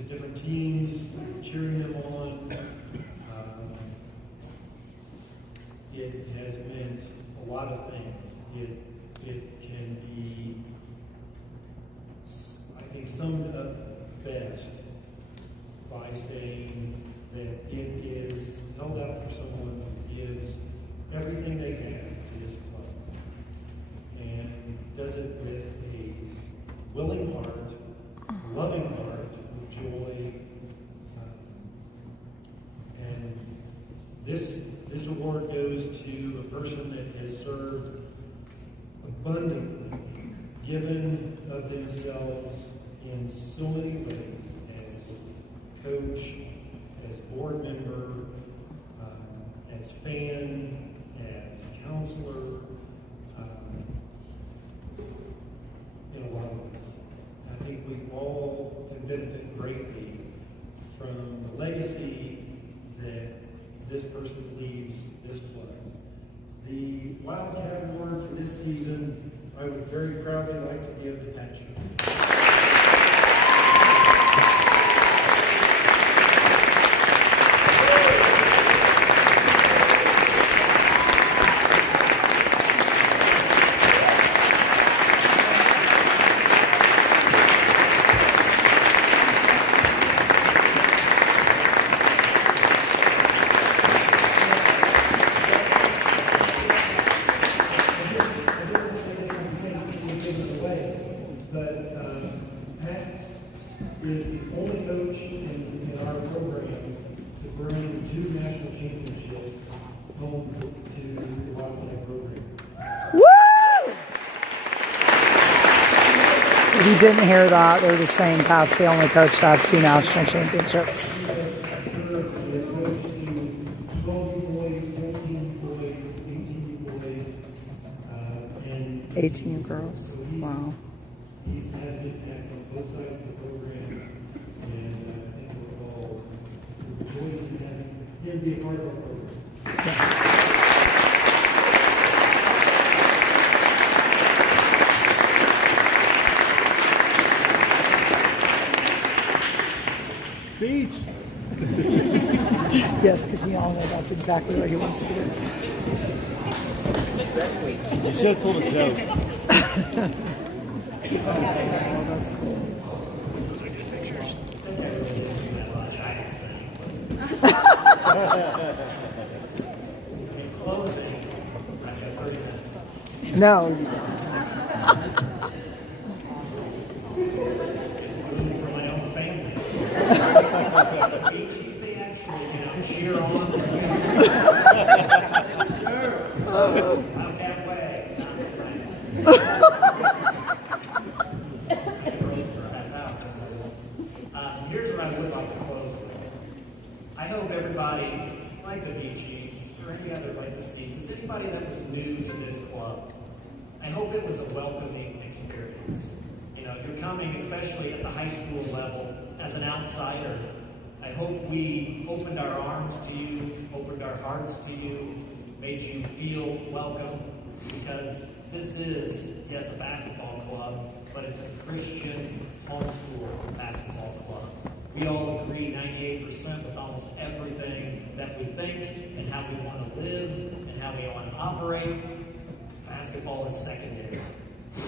different teams, cheering them on. It has meant a lot of things. It can be, I think, summed up best by saying that it is held out for someone who gives everything they can to this club and does it with a willing heart, a loving heart, with joy. And this award goes to a person that has served abundantly, given of themselves in so many ways, as coach, as board member, as fan, as counselor, in a lot of ways. I think we all can benefit greatly from the legacy that this person leaves this club. The Wildcat Awards for this season, I would very proudly like to give to Pat Jones. Is the only coach in our program to bring 2 national championships home to the Wildcat program. Woo! If you didn't hear that, they're just saying Pat's the only coach to have 2 national championships. He has coached to 12 boys, 14 boys, 18 boys, and 18 girls. Wow. He's had an impact on both sides of the program, and I think we're all rejoicing to have him be a part of our program. Speech. Yes, because we all know that's exactly what he wants to do. You should have told a joke. Oh, that's cool. In closing, I've got 30 minutes. No, you don't. For my own family. The Beaches, they actually, cheer on. Out that way. Here's what I would like to close with. I hope everybody, like the Beaches, or any other like the Ceases, anybody that was new to this club, I hope it was a welcoming experience. You're coming, especially at the high school level, as an outsider. I hope we opened our arms to you, opened our hearts to you, made you feel welcome, because this is, yes, a basketball club, but it's a Christian homeschool basketball club. We all agree 98% with almost everything that we think and how we want to live and how we want to operate. Basketball is secondary,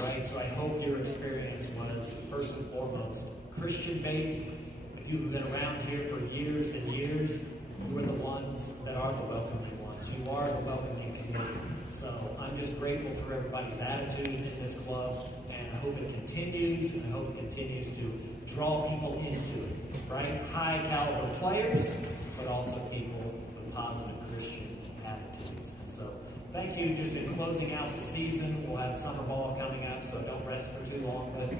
right? So I hope your experience was, first and foremost, Christian-based. If you've been around here for years and years, you are the ones that are the welcoming ones. You are the welcoming community. So I'm just grateful for everybody's attitude in this club, and I hope it continues, and I hope it continues to draw people into it, right? High caliber players, but also people with positive Christian attitudes. And so thank you. Just in closing out the season, we'll have summer ball coming up, so don't rest for too long. But,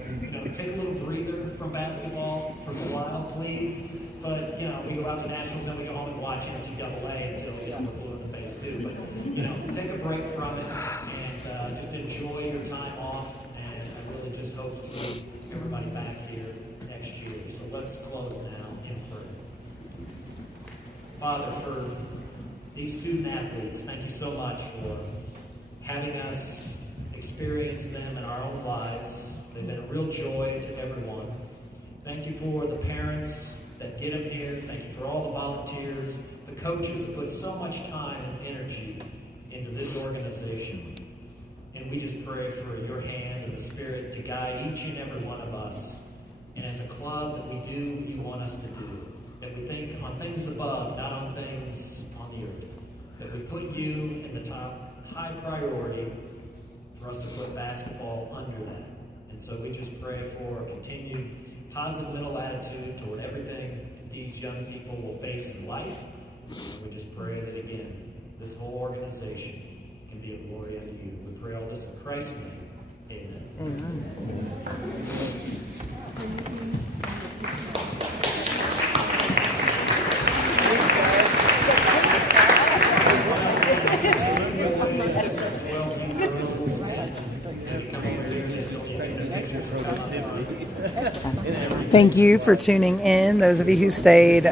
take a little breather from basketball for a while, please. But, we go out to nationals and we go home and watch NCAA until we have a blue in the face too. But, take a break from it and just enjoy your time off. And I really just hope to see everybody back here next year. So let's close now in prayer. Father, for these student athletes, thank you so much for having us experience them in our own lives. They've been a real joy to everyone. Thank you for the parents that get them here. Thank you for all the volunteers. The coaches put so much time and energy into this organization. And we just pray for your hand and the Spirit to guide each and every one of us. And as a club, that we do what you want us to do. That we think on things above, not on things on the earth. That we put you in the top high priority for us to put basketball under that. And so we just pray for a continued positive mental attitude toward everything these young people will face in life. And we just pray that, again, this whole organization can be a glory unto you. We pray all this in Christ's name. Amen. Amen. Thank you for tuning in. Those of you who stayed,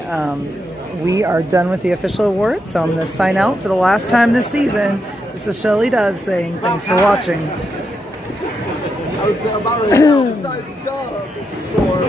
we are done with the official awards, so I'm going to sign out for the last time this season. This is Shelley Dove saying thanks for watching. I was about to besides Dove for